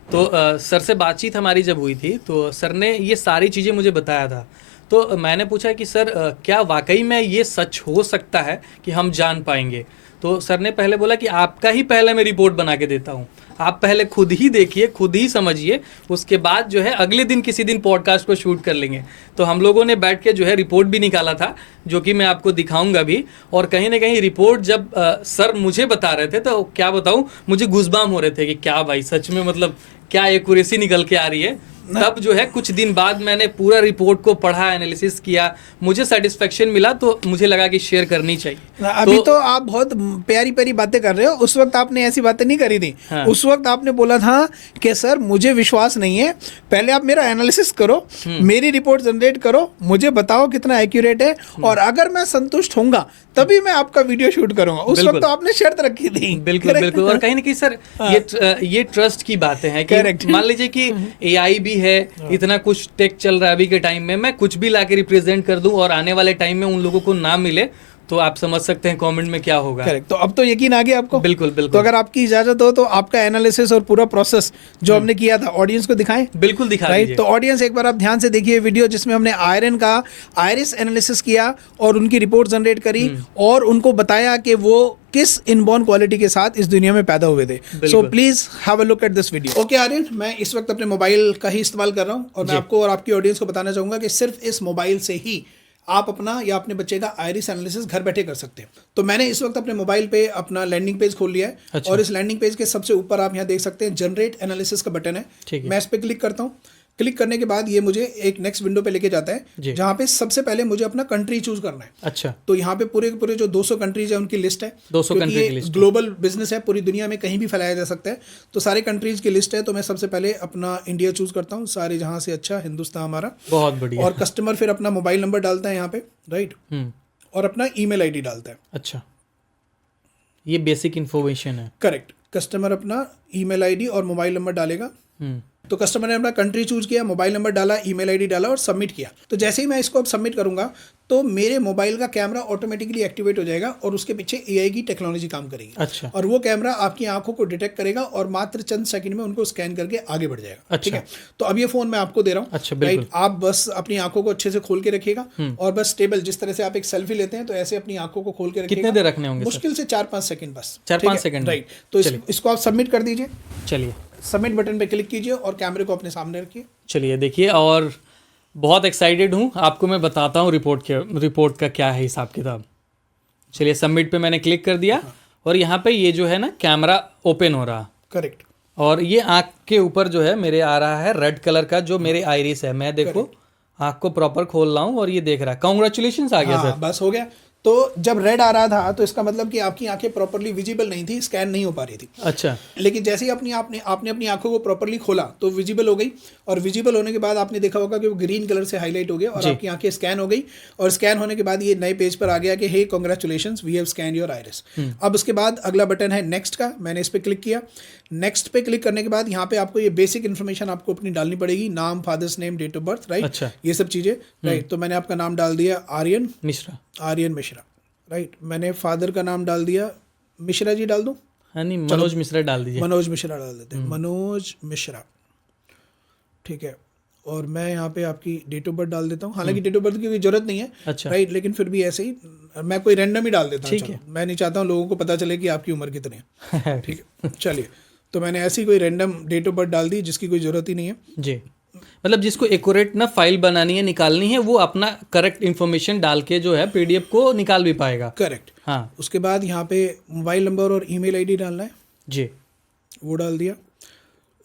तो सर से बातचीत हमारी जब हुई थी तो सर ने ये सारी चीज़ें मुझे बताया था। तो मैंने पूछा कि सर क्या वाकई में ये सच हो सकता है कि हम जान पाएंगे? तो सर ने पहले बोला कि आपका ही पहले मैं रिपोर्ट बना के देता हूँ, आप पहले खुद ही देखिए, खुद ही समझिए, उसके बाद जो है अगले दिन किसी दिन पॉडकास्ट को शूट कर लेंगे। तो हम लोगों ने बैठ के जो है रिपोर्ट भी निकाला था, जो कि मैं आपको दिखाऊंगा भी। और कहीं ना कहीं रिपोर्ट जब सर मुझे बता रहे थे तो क्या बताऊं, मुझे गुज़बाम हो रहे थे कि क्या भाई सच में मतलब क्या एक्यूरेसी निकल के आ रही है। तब जो है कुछ दिन बाद मैंने पूरा रिपोर्ट को पढ़ा, एनालिसिस किया, मुझे सेटिस्फेक्शन मिला, तो मुझे लगा कि शेयर करनी चाहिए। अभी तो आप बहुत प्यारी प्यारी बातें कर रहे हो, उस वक्त आपने ऐसी बातें नहीं करी थी। हाँ। उस वक्त आपने बोला था कि सर मुझे विश्वास नहीं है, पहले आप मेरा एनालिसिस करो, मेरी रिपोर्ट जनरेट करो, मुझे बताओ कितना एक्यूरेट है, और अगर मैं संतुष्ट होऊंगा तभी मैं आपका वीडियो शूट करूंगा। उस वक्त तो आपने शर्त रखी थी। बिल्कुल बिल्कुल। और कहीं ना कहीं सर ये ट्रस्ट की बातें हैं कि मान लीजिए कि एआई भी है, इतना कुछ टेक चल रहा है अभी के टाइम में, मैं कुछ भी लाके रिप्रेजेंट कर दूं और आने वाले टाइम में उन लोगों को ना मिले तो आप समझ सकते हैं कमेंट में क्या होगा। करेक्ट। तो अब तो यकीन आ गया आपको? बिल्कुल बिल्कुल। तो अगर आपकी इजाजत हो तो आपका एनालिसिस और पूरा प्रोसेस जो हमने किया था ऑडियंस को दिखाएं। बिल्कुल दिखा दीजिए। तो ऑडियंस एक बार आप ध्यान से देखिए वीडियो, जिसमें हमने आयरन का आयरिस एनालिसिस किया और उनकी रिपोर्ट जनरेट करी और उनको बताया कि वो किस इनबॉर्न क्वालिटी के साथ इस दुनिया में पैदा हुए थे। So please have a look at this video. Okay Aryan, मैं इस वक्त अपने मोबाइल का ही इस्तेमाल कर रहा हूँ और मैं आपको और आपकी ऑडियंस को बताना चाहूंगा कि सिर्फ इस मोबाइल से ही आप अपना या अपने बच्चे का आयरिस एनालिसिस घर बैठे कर सकते हैं। तो मैंने इस वक्त अपने मोबाइल पे अपना लैंडिंग पेज खोल लिया है। अच्छा। और इस लैंडिंग पेज के सबसे ऊपर आप यहाँ देख सकते हैं जनरेट एनालिसिस का बटन है। मैं इस पर क्लिक करता हूँ। क्लिक करने के बाद ये मुझे एक नेक्स्ट विंडो पे लेके जाता है, जहाँ पे सबसे पहले मुझे अपना कंट्री चूज करना है। अच्छा। तो यहाँ पे पूरे जो 200 कंट्रीज है उनकी लिस्ट है। 200 कंट्री की लिस्ट। ग्लोबल बिजनेस है, पूरी दुनिया में कहीं भी फैलाया जा सकता है, तो सारे कंट्रीज की लिस्ट है। तो मैं सबसे पहले अपना इंडिया चूज करता हूँ, सारे जहाँ से अच्छा हिंदुस्तान हमारा। बहुत बढ़िया। और कस्टमर फिर अपना मोबाइल नंबर डालता है यहाँ पे, राइट, और अपना ईमेल आईडी डालता है। अच्छा, ये बेसिक इन्फॉर्मेशन है। करेक्ट। कस्टमर अपना ईमेल आईडी और मोबाइल नंबर डालेगा। तो कस्टमर ने अपना कंट्री चूज किया, मोबाइल नंबर डाला, ईमेल आईडी डाला और सबमिट किया। तो जैसे ही मैं इसको अब सबमिट करूंगा तो मेरे मोबाइल का कैमरा ऑटोमेटिकली एक्टिवेट हो जाएगा और उसके पीछे एआई की टेक्नोलॉजी काम करेगी। अच्छा। और वो कैमरा आपकी आंखों को डिटेक्ट करेगा और मात्र चंद सेकंड में उनको स्कैन करके आगे बढ़ जाएगा। अच्छा। ठीक है। तो अब ये फोन मैं आपको दे रहा हूँ। अच्छा, राइट। आप बस अपनी आंखों को अच्छे से खोल के रखिएगा और बस स्टेबल, जिस तरह से आप एक सेल्फी लेते हैं तो ऐसे अपनी आंखों को खोल के रखिएगा। कितने देर रखने होंगे? मुश्किल से 4-5 सेकंड बस। 4-5 सेकंड, राइट। तो इसको आप सबमिट कर दीजिए। चलिए, सबमिट बटन पे क्लिक कीजिए और कैमरे को अपने सामने रखिए। चलिए देखिए, और बहुत एक्साइटेड हूँ, आपको मैं बताता हूँ रिपोर्ट का क्या है हिसाब किताब। चलिए, सबमिट पे मैंने क्लिक कर दिया और यहाँ पे ये जो है ना कैमरा ओपन हो रहा। करेक्ट। और ये आँख के ऊपर जो है मेरे आ रहा है रेड कलर का, जो मेरे आइरिस है। मैं देखो आँख को प्रॉपर खोल रहा हूँ और ये देख रहा है। कांग्रेचुलेशंस आ गया सर। बस हो गया। तो जब रेड आ रहा था तो इसका मतलब कि आपकी आंखें प्रॉपर्ली विजिबल नहीं थी, स्कैन नहीं हो पा रही थी। अच्छा। लेकिन जैसे ही आपने अपनी आंखों को प्रॉपर्ली खोला तो विजिबल हो गई, और विजिबल होने के बाद आपने देखा होगा कि वो ग्रीन कलर से हाईलाइट हो गया और आपकी आंखें स्कैन हो गई। और स्कैन होने के बाद ये नए पेज पर आ गया कि hey congratulations, we have scan your iris. अब उसके बाद अगला बटन है नेक्स्ट का। मैंने इस पर क्लिक किया। नेक्स्ट पे क्लिक करने के बाद यहाँ पे आपको ये बेसिक इन्फॉर्मेशन आपको अपनी डालनी पड़ेगी, नाम, father's name, date of birth, right. अच्छा। ये सब चीजें, राइट। तो मैंने आपका नाम डाल दिया आर्यन मिश्रा, राइट। मैंने फादर का नाम डाल दिया, मिश्रा जी डाल दूं? हाँ, नहीं, मनोज मिश्रा डाल दीजिए। मनोज मिश्रा डाल देते हैं, मनोज मिश्रा, ठीक है। और मैं यहाँ पे आपकी डेट ऑफ बर्थ डाल देता हूँ। हालांकि डेट ऑफ बर्थ की कोई जरूरत नहीं है। अच्छा। राइट, लेकिन फिर भी ऐसे ही मैं कोई रैंडम ही डाल देता हूँ। ठीक है। मैं नहीं चाहता हूँ लोगों को पता चले कि आपकी उम्र कितनी है। ठीक है, चलिए। तो मैंने ऐसी कोई रैंडम डेट ऑफ बर्थ डाल दी जिसकी कोई जरूरत ही नहीं है जी। मतलब जिसको एक्यूरेट ना फाइल बनानी है, निकालनी है, वो अपना करेक्ट इन्फॉर्मेशन डाल के जो है पीडीएफ को निकाल भी पाएगा। करेक्ट। हाँ। उसके बाद यहाँ पे मोबाइल नंबर और ईमेल आईडी डालना है जी, वो डाल दिया।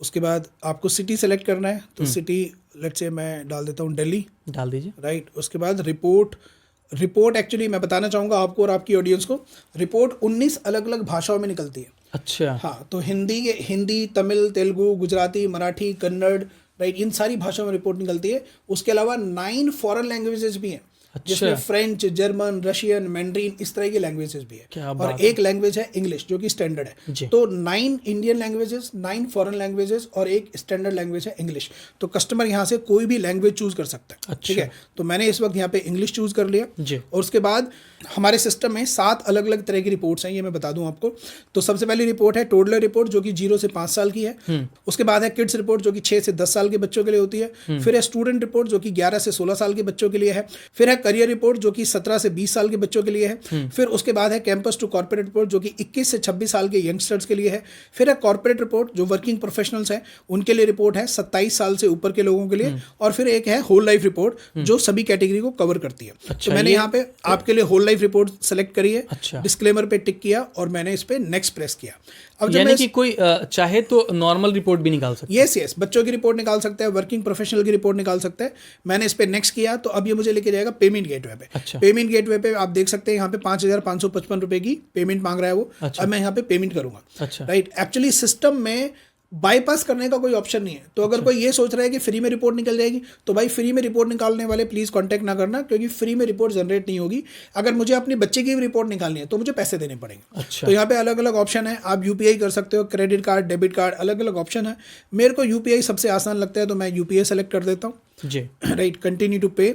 उसके बाद आपको सिटी सेलेक्ट करना है, तो सिटी लेट्स से मैं डाल देता हूँ दिल्ली, डाल दीजिए। राइट। उसके बाद रिपोर्ट एक्चुअली मैं बताना चाहूँगा आपको और आपकी ऑडियंस को, रिपोर्ट 19 अलग अलग भाषाओं में निकलती है। अच्छा। हाँ, तो हिंदी, तमिल, तेलुगु, गुजराती, मराठी, कन्नड़, राइट, इन सारी भाषाओं में रिपोर्ट निकलती है। उसके अलावा 9 फॉरेन लैंग्वेजेस भी हैं, जिसमें फ्रेंच, जर्मन, रशियन, मैंड्रीन, इस तरह की लैंग्वेजेस भी है। और एक लैंग्वेज है इंग्लिश, जो कि स्टैंडर्ड है। तो 9 इंडियन लैंग्वेजेस, 9 फॉरेन लैंग्वेजेस और एक स्टैंडर्ड लैंग्वेज है इंग्लिश। तो कस्टमर यहाँ से कोई भी लैंग्वेज चूज कर सकता है। ठीक है, तो मैंने इस वक्त यहाँ पे इंग्लिश चूज कर लिया। और उसके बाद हमारे सिस्टम में 7 अलग अलग तरह की रिपोर्ट्स हैं, ये मैं बता दूं आपको। तो सबसे पहली रिपोर्ट है टोडलर रिपोर्ट, जो कि 0 से 5 साल की है। उसके बाद है किड्स रिपोर्ट, जो कि 6 से 10 साल के बच्चों के लिए होती है। फिर है स्टूडेंट रिपोर्ट, जो कि 11 से 16 साल के बच्चों के लिए है। फिर है करियर रिपोर्ट, जो कि 17 से 20 साल के बच्चों के लिए है। फिर उसके बाद है कैंपस टू कॉर्पोरेट रिपोर्ट, जो कि 21 से 26 साल के यंगस्टर्स के लिए है। फिर है कॉर्पोरेट रिपोर्ट, जो वर्किंग प्रोफेशनल्स हैं उनके लिए रिपोर्ट है, 27 साल से ऊपर के लोगों के लिए। और फिर एक है होल लाइफ रिपोर्ट, जो सभी कैटेगरी को कवर करती है। तो मैंने यहाँ पे आपके लिए होल लाइफ रिपोर्ट सेलेक्ट करी है। डिस्क्लेमर पे टिक किया और मैंने इस पे नेक्स्ट प्रेस किया। अब यानी कि कोई चाहे तो नॉर्मल रिपोर्ट भी निकाल सकता है। यस, बच्चों की रिपोर्ट निकाल सकता है, वर्किंग प्रोफेशनल की रिपोर्ट निकाल सकता है। मैंने इस पे नेक्स्ट किया, तो अब ये मुझे लेके जाएगा पेमेंट गेटवे पे। अच्छा। पेमेंट गेटवे पे आप देख सकते हैं यहाँ पे 5,555 रुपए की पेमेंट मांग रहा है वो। अच्छा। अब मैं यहाँ पे पेमेंट करूंगा। अच्छा। राइट, एक्चुअली सिस्टम में बाईपास करने का कोई ऑप्शन नहीं है। तो अगर कोई ये सोच रहा है कि फ्री में रिपोर्ट निकल जाएगी, तो भाई फ्री में रिपोर्ट निकालने वाले प्लीज कांटेक्ट ना करना, क्योंकि फ्री में रिपोर्ट जनरेट नहीं होगी। अगर मुझे अपने बच्चे की भी रिपोर्ट निकालनी है तो मुझे पैसे देने पड़ेंगे। अच्छा। तो यहाँ पे अलग अलग ऑप्शन है, आप यूपीआई कर सकते हो, क्रेडिट कार्ड, डेबिट कार्ड, अलग अलग ऑप्शन है। मेरे को यूपीआई सबसे आसान लगता है, तो मैं यूपीआई सेलेक्ट कर देता हूँ जी। राइट, कंटिन्यू टू पे,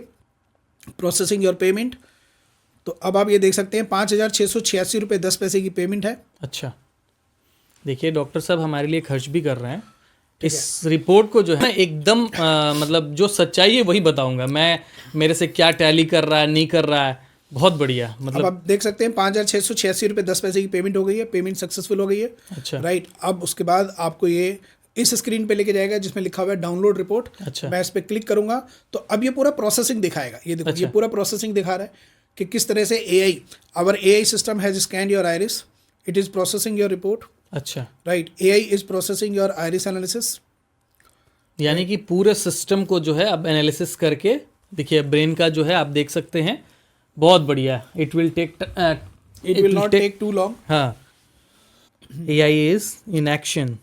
प्रोसेसिंग योर पेमेंट। तो अब आप ये देख सकते हैं 5,686 रुपये 10 पैसे की पेमेंट है। अच्छा, देखिए डॉक्टर साहब हमारे लिए खर्च भी कर रहे हैं। इस रिपोर्ट को जो है एकदम मतलब जो सच्चाई है वही बताऊंगा मैं, मेरे से क्या टैली कर रहा है नहीं कर रहा है। बहुत बढ़िया। मतलब अब आप देख सकते हैं 5,686 रुपये 10 पैसे की पेमेंट हो गई है, पेमेंट सक्सेसफुल हो गई है। अच्छा। राइट, अब उसके बाद आपको ये इस स्क्रीन पे लेके जाएगा जिसमें लिखा हुआ है डाउनलोड रिपोर्ट। अच्छा। मैं इस पर क्लिक करूंगा तो अब ये पूरा प्रोसेसिंग दिखाएगा। ये देखो, ये पूरा प्रोसेसिंग दिखा रहा है कि किस तरह से our AI system has scanned your iris, it is processing your report. अच्छा। Right, AI is processing your iris analysis. यानी कि पूरे सिस्टम को जो है अब एनालिसिस करके देखिए ब्रेन का जो है आप देख सकते हैं। बहुत बढ़िया। It will not take too long. हाँ, एआई इज इन एक्शन।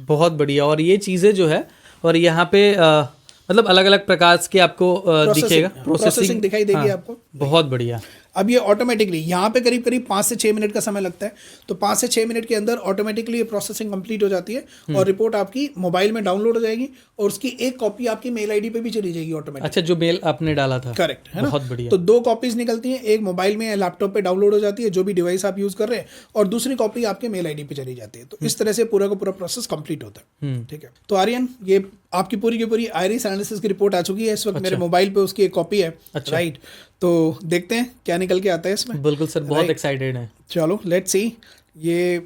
बहुत बढ़िया। और ये चीज़ें जो है, और यहाँ पे मतलब अलग अलग प्रकार के आपको दिखेगा, प्रोसेसिंग दिखाई देगी। हाँ, आपको बहुत बढ़िया। अब ये ऑटोमेटिकली यहाँ पे करीब करीब 5 से 6 मिनट का समय लगता है। तो 5 से 6 मिनट के अंदर ऑटोमेटिकली ये प्रोसेसिंग कंप्लीट हो जाती है और रिपोर्ट आपकी मोबाइल में डाउनलोड हो जाएगी और उसकी एक कॉपी आपकी मेल आईडी पे भी चली जाएगी ऑटोमेटिक। अच्छा, जो मेल आपने डाला था। करेक्ट है ना। बहुत बढ़िया। तो 2 कॉपीज निकलती हैं, एक मोबाइल में या लैपटॉप पे डाउनलोड हो जाती है जो भी डिवाइस आप यूज कर रहे हैं, और दूसरी कॉपी आपके मेल आईडी पे चली जाती है। तो इस तरह से पूरा का पूरा प्रोसेस कंप्लीट होता है। ठीक है, तो आर्यन ये आपकी पूरी की पूरी आइरिस एनालिसिस की रिपोर्ट आ चुकी है इस वक्त। मेरे मोबाइल पे उसकी एक कॉपी है। राइट, तो देखते हैं क्या निकल के आता है इसमें। बिल्कुल सर, बहुत एक्साइटेड है। चलो लेट्स सी। ये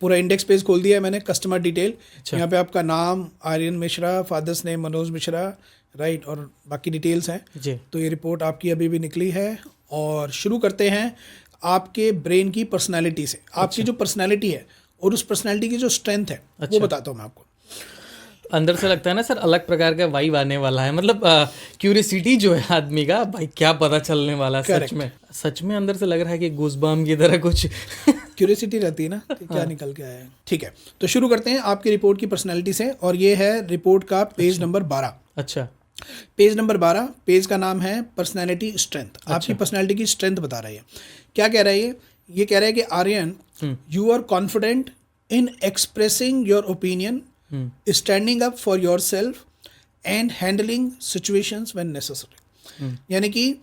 पूरा इंडेक्स पेज खोल दिया है मैंने, कस्टमर डिटेल। यहाँ पे आपका नाम Aryan Mishra, father's name Manoj Mishra, right, और बाकी डिटेल्स हैं जी। तो ये रिपोर्ट आपकी अभी भी निकली है। और शुरू करते हैं आपके ब्रेन की पर्सनैलिटी से। आपकी जो पर्सनैलिटी है और उस पर्सनैलिटी की जो स्ट्रेंथ है वो बताता हूँ मैं आपको। अंदर से लगता है ना सर, अलग प्रकार का वाइब आने वाला है। मतलब क्यूरियोसिटी जो है आदमी का, भाई क्या पता चलने वाला है। सच में अंदर से लग रहा है कि गूज़बम्प की तरह कुछ क्यूरियोसिटी रहती है ना कि क्या निकल के आया है। ठीक है, तो शुरू करते हैं आपकी रिपोर्ट की पर्सनैलिटी से। और ये है रिपोर्ट का पेज नंबर 12। अच्छा, पेज नंबर 12, पेज का नाम है पर्सनैलिटी स्ट्रेंथ। आपकी पर्सनैलिटी की स्ट्रेंथ बता रही है। क्या कह रहा है ये कह रहा है कि Aryan, you are confident in expressing your opinion, standing up for yourself and handling situations when necessary. यानी कि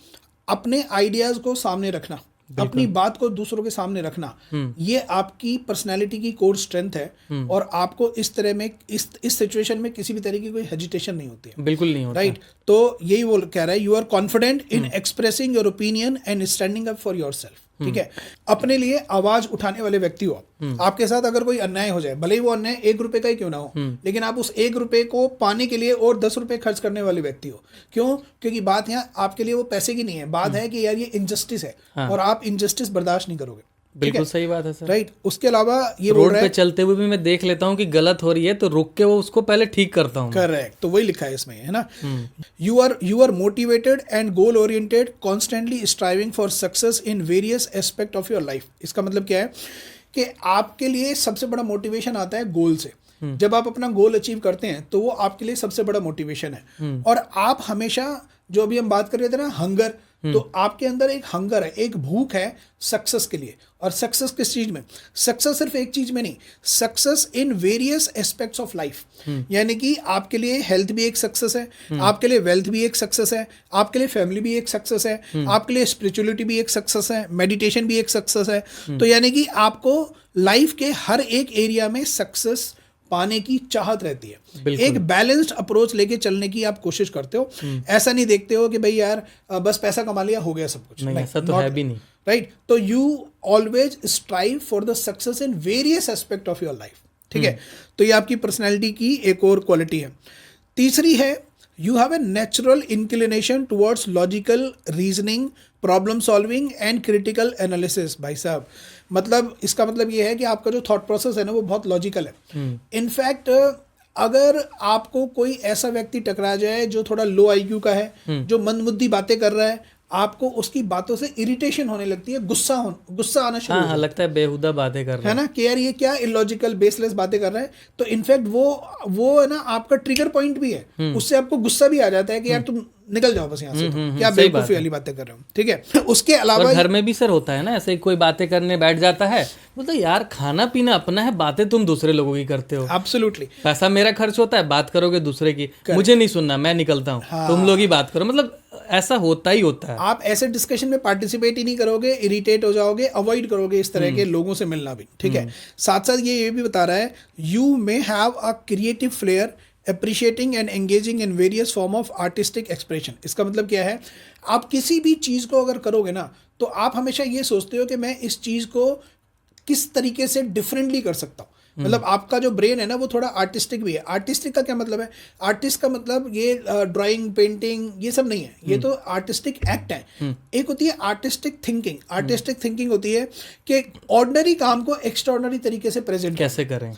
अपने आइडियाज को सामने रखना, अपनी बात को दूसरों के सामने रखना, ये आपकी पर्सनैलिटी की कोर स्ट्रेंथ है। और आपको इस तरह में इस सिचुएशन में किसी भी तरह की कोई हेजिटेशन नहीं होती है। बिल्कुल नहीं होता। राइट, तो यही वो कह रहा है, you are confident in expressing your opinion and standing up for yourself. ठीक है, अपने लिए आवाज उठाने वाले व्यक्ति हो। आपके साथ अगर कोई अन्याय हो जाए, भले ही वो अन्याय 1 रुपए का ही क्यों ना हो, लेकिन आप उस 1 रुपए को पाने के लिए और 10 रुपए खर्च करने वाले व्यक्ति हो। क्यों? क्योंकि बात यहाँ आपके लिए वो पैसे की नहीं है, बात है कि यार ये इनजस्टिस है और आप इनजस्टिस बर्दाश्त नहीं करोगे। बिल्कुल सही बात है सर। राइट। उसके अलावा ये बोल रोड रहा पे है, चलते हुए भी मैं देख लेता हूँ कि गलत हो रही है तो रुक के वो उसको पहले ठीक करता हूँ। करेक्ट, तो वही लिखा है इसमें, है ना। You are motivated and goal oriented, constantly striving for success in various aspect of your life. इसका मतलब क्या है कि आपके लिए सबसे बड़ा मोटिवेशन आता है गोल से। जब आप अपना गोल अचीव करते हैं तो वो आपके लिए सबसे बड़ा मोटिवेशन है। और आप हमेशा, जो अभी हम बात कर रहे थे ना, हंगर, तो आपके अंदर एक हंगर है, एक भूख है सक्सेस के लिए। और सक्सेस किस चीज में? सक्सेस सिर्फ एक चीज में नहीं, success in various aspects of life. यानी कि आपके लिए हेल्थ भी एक सक्सेस है, आपके लिए वेल्थ भी एक सक्सेस है, आपके लिए फैमिली भी एक सक्सेस है, आपके लिए स्पिरिचुअलिटी भी एक सक्सेस है, मेडिटेशन भी एक सक्सेस है। तो यानी कि आपको लाइफ के हर एक एरिया में सक्सेस पाने की चाहत रहती है। एक बैलेंस्ड अप्रोच लेके चलने की आप कोशिश करते हो। ऐसा नहीं देखते हो कि भाई यार बस पैसा कमा लिया हो गया सब कुछ, नहीं, ऐसा तो है भी नहीं। राइट। तो you always strive for the success in various aspect of your life. ठीक है, तो ये आपकी पर्सनैलिटी की एक और क्वालिटी है। तीसरी है, you have a natural inclination towards logical reasoning, problem solving and critical analysis. भाई साहब, मतलब इसका मतलब ये है कि आपका जो थॉट प्रोसेस है ना वो बहुत लॉजिकल है। इनफैक्ट अगर आपको कोई ऐसा व्यक्ति टकरा जाए जो थोड़ा लो आईक्यू का है, जो मंदबुद्धि बातें कर रहा है, आपको उसकी बातों से इरिटेशन होने लगती है, गुस्सा आना शुरू हो हाँ, लगता है बेहुदा बातें कर रहा है ना, कि यार ये क्या इलॉजिकल बेसलेस बातें कर रहा है। तो इनफैक्ट वो है ना आपका ट्रिगर पॉइंट भी है, उससे आपको गुस्सा भी आ जाता है कि यार तुम निकल जाओ बस यहाँ से, तो क्या बेवकूफी वाली बातें कर रहे हो। ठीक है, उसके अलावा घर में भी सर होता है ना ऐसे, कोई बातें करने बैठ जाता है, बोलता यार खाना पीना अपना है, बातें तुम दूसरे लोगों की करते हो। एब्सोल्युटली, पैसा मेरा खर्च होता है, बात करोगे दूसरे की, मुझे नहीं सुनना, मैं निकलता हूँ, तुम लोग ही बात करो। मतलब ऐसा होता ही होता है। आप ऐसे डिस्कशन में पार्टिसिपेट ही नहीं करोगे, इरिटेट हो जाओगे, अवॉइड करोगे इस तरह के लोगों से मिलना भी। ठीक है, साथ साथ ये भी बता रहा है, you may have a creative flair appreciating and engaging in various form of artistic expression। इसका मतलब क्या है, आप किसी भी चीज़ को अगर करोगे ना तो आप हमेशा ये सोचते हो कि मैं इस चीज़ को किस तरीके से डिफरेंटली कर सकता हूँ। मतलब आपका जो ब्रेन है ना वो थोड़ा आर्टिस्टिक भी है। आर्टिस्टिक का क्या मतलब है? आर्टिस्ट का मतलब ये ड्राइंग, पेंटिंग, ये सब नहीं है, ये तो आर्टिस्टिक एक्ट है। एक होती है आर्टिस्टिक थिंकिंग। आर्टिस्टिक थिंकिंग होती है कि ऑर्डिनरी काम को एक्स्ट्राऑर्डिनरी तरीके से प्रेजेंट कैसे करें,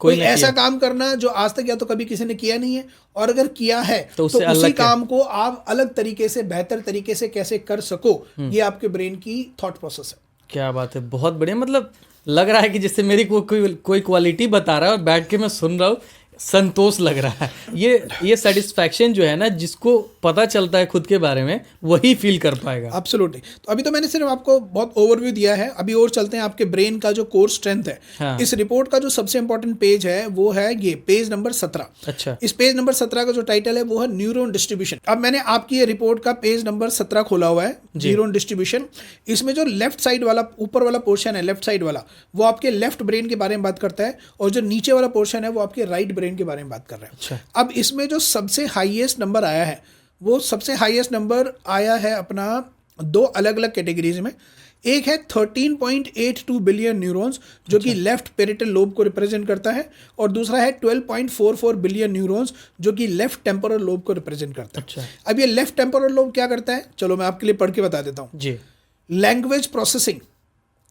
कोई ऐसा काम करना जो आज तक या तो कभी किसी ने किया नहीं है, और अगर किया है तो उसी काम को आप अलग तरीके से, बेहतर तरीके से कैसे कर सको, ये आपके ब्रेन की थॉट प्रोसेस है। क्या बात है, बहुत बढ़िया। मतलब लग रहा है कि जैसे मेरी कोई क्वालिटी बता रहा है और बैठ के मैं सुन रहा हूँ, संतोष लग रहा है। ये सेटिस्फैक्शन जो है ना, जिसको पता चलता है खुद के बारे में, वही फील कर पाएगा। एब्सोल्युटली। तो अभी तो मैंने सिर्फ आपको बहुत ओवरव्यू दिया है, अभी और चलते हैं आपके ब्रेन का जो कोर स्ट्रेंथ है। हाँ। इस रिपोर्ट का जो सबसे इंपॉर्टेंट पेज है वो है ये पेज नंबर 17। अच्छा, इस पेज नंबर 17 का जो टाइटल है वो है न्यूरॉन डिस्ट्रीब्यूशन। अब मैंने आपकी ये रिपोर्ट का पेज नंबर 17 खोला हुआ है, न्यूरॉन डिस्ट्रीब्यूशन। इसमें जो लेफ्ट साइड वाला, ऊपर वाला पोर्शन है, लेफ्ट साइड वाला, वो आपके लेफ्ट ब्रेन के बारे में बात करता है, और जो नीचे वाला पोर्शन है वो आपके राइट ब्रेन के बारे में बात कर रहा है। अच्छा। अब इसमें जो सबसे हाईएस्ट नंबर आया है, वो सबसे हाईएस्ट नंबर आया है अपना दो अलग अलग कैटेगरीज में। एक है 13.82 बिलियन न्यूरॉन्स, जो कि लेफ्ट पेरिटल लोब को रिप्रेजेंट करता है, और दूसरा है 12.44 बिलियन न्यूरॉन्स, जो कि लेफ्ट टेम्पोरल लोब को रिप्रेजेंट करता है। अच्छा। अब ये लेफ्ट टेम्पोरल लोब क्या करता है, चलो मैं आपके लिए पढ़ के बता देता हूँ जी। Language processing,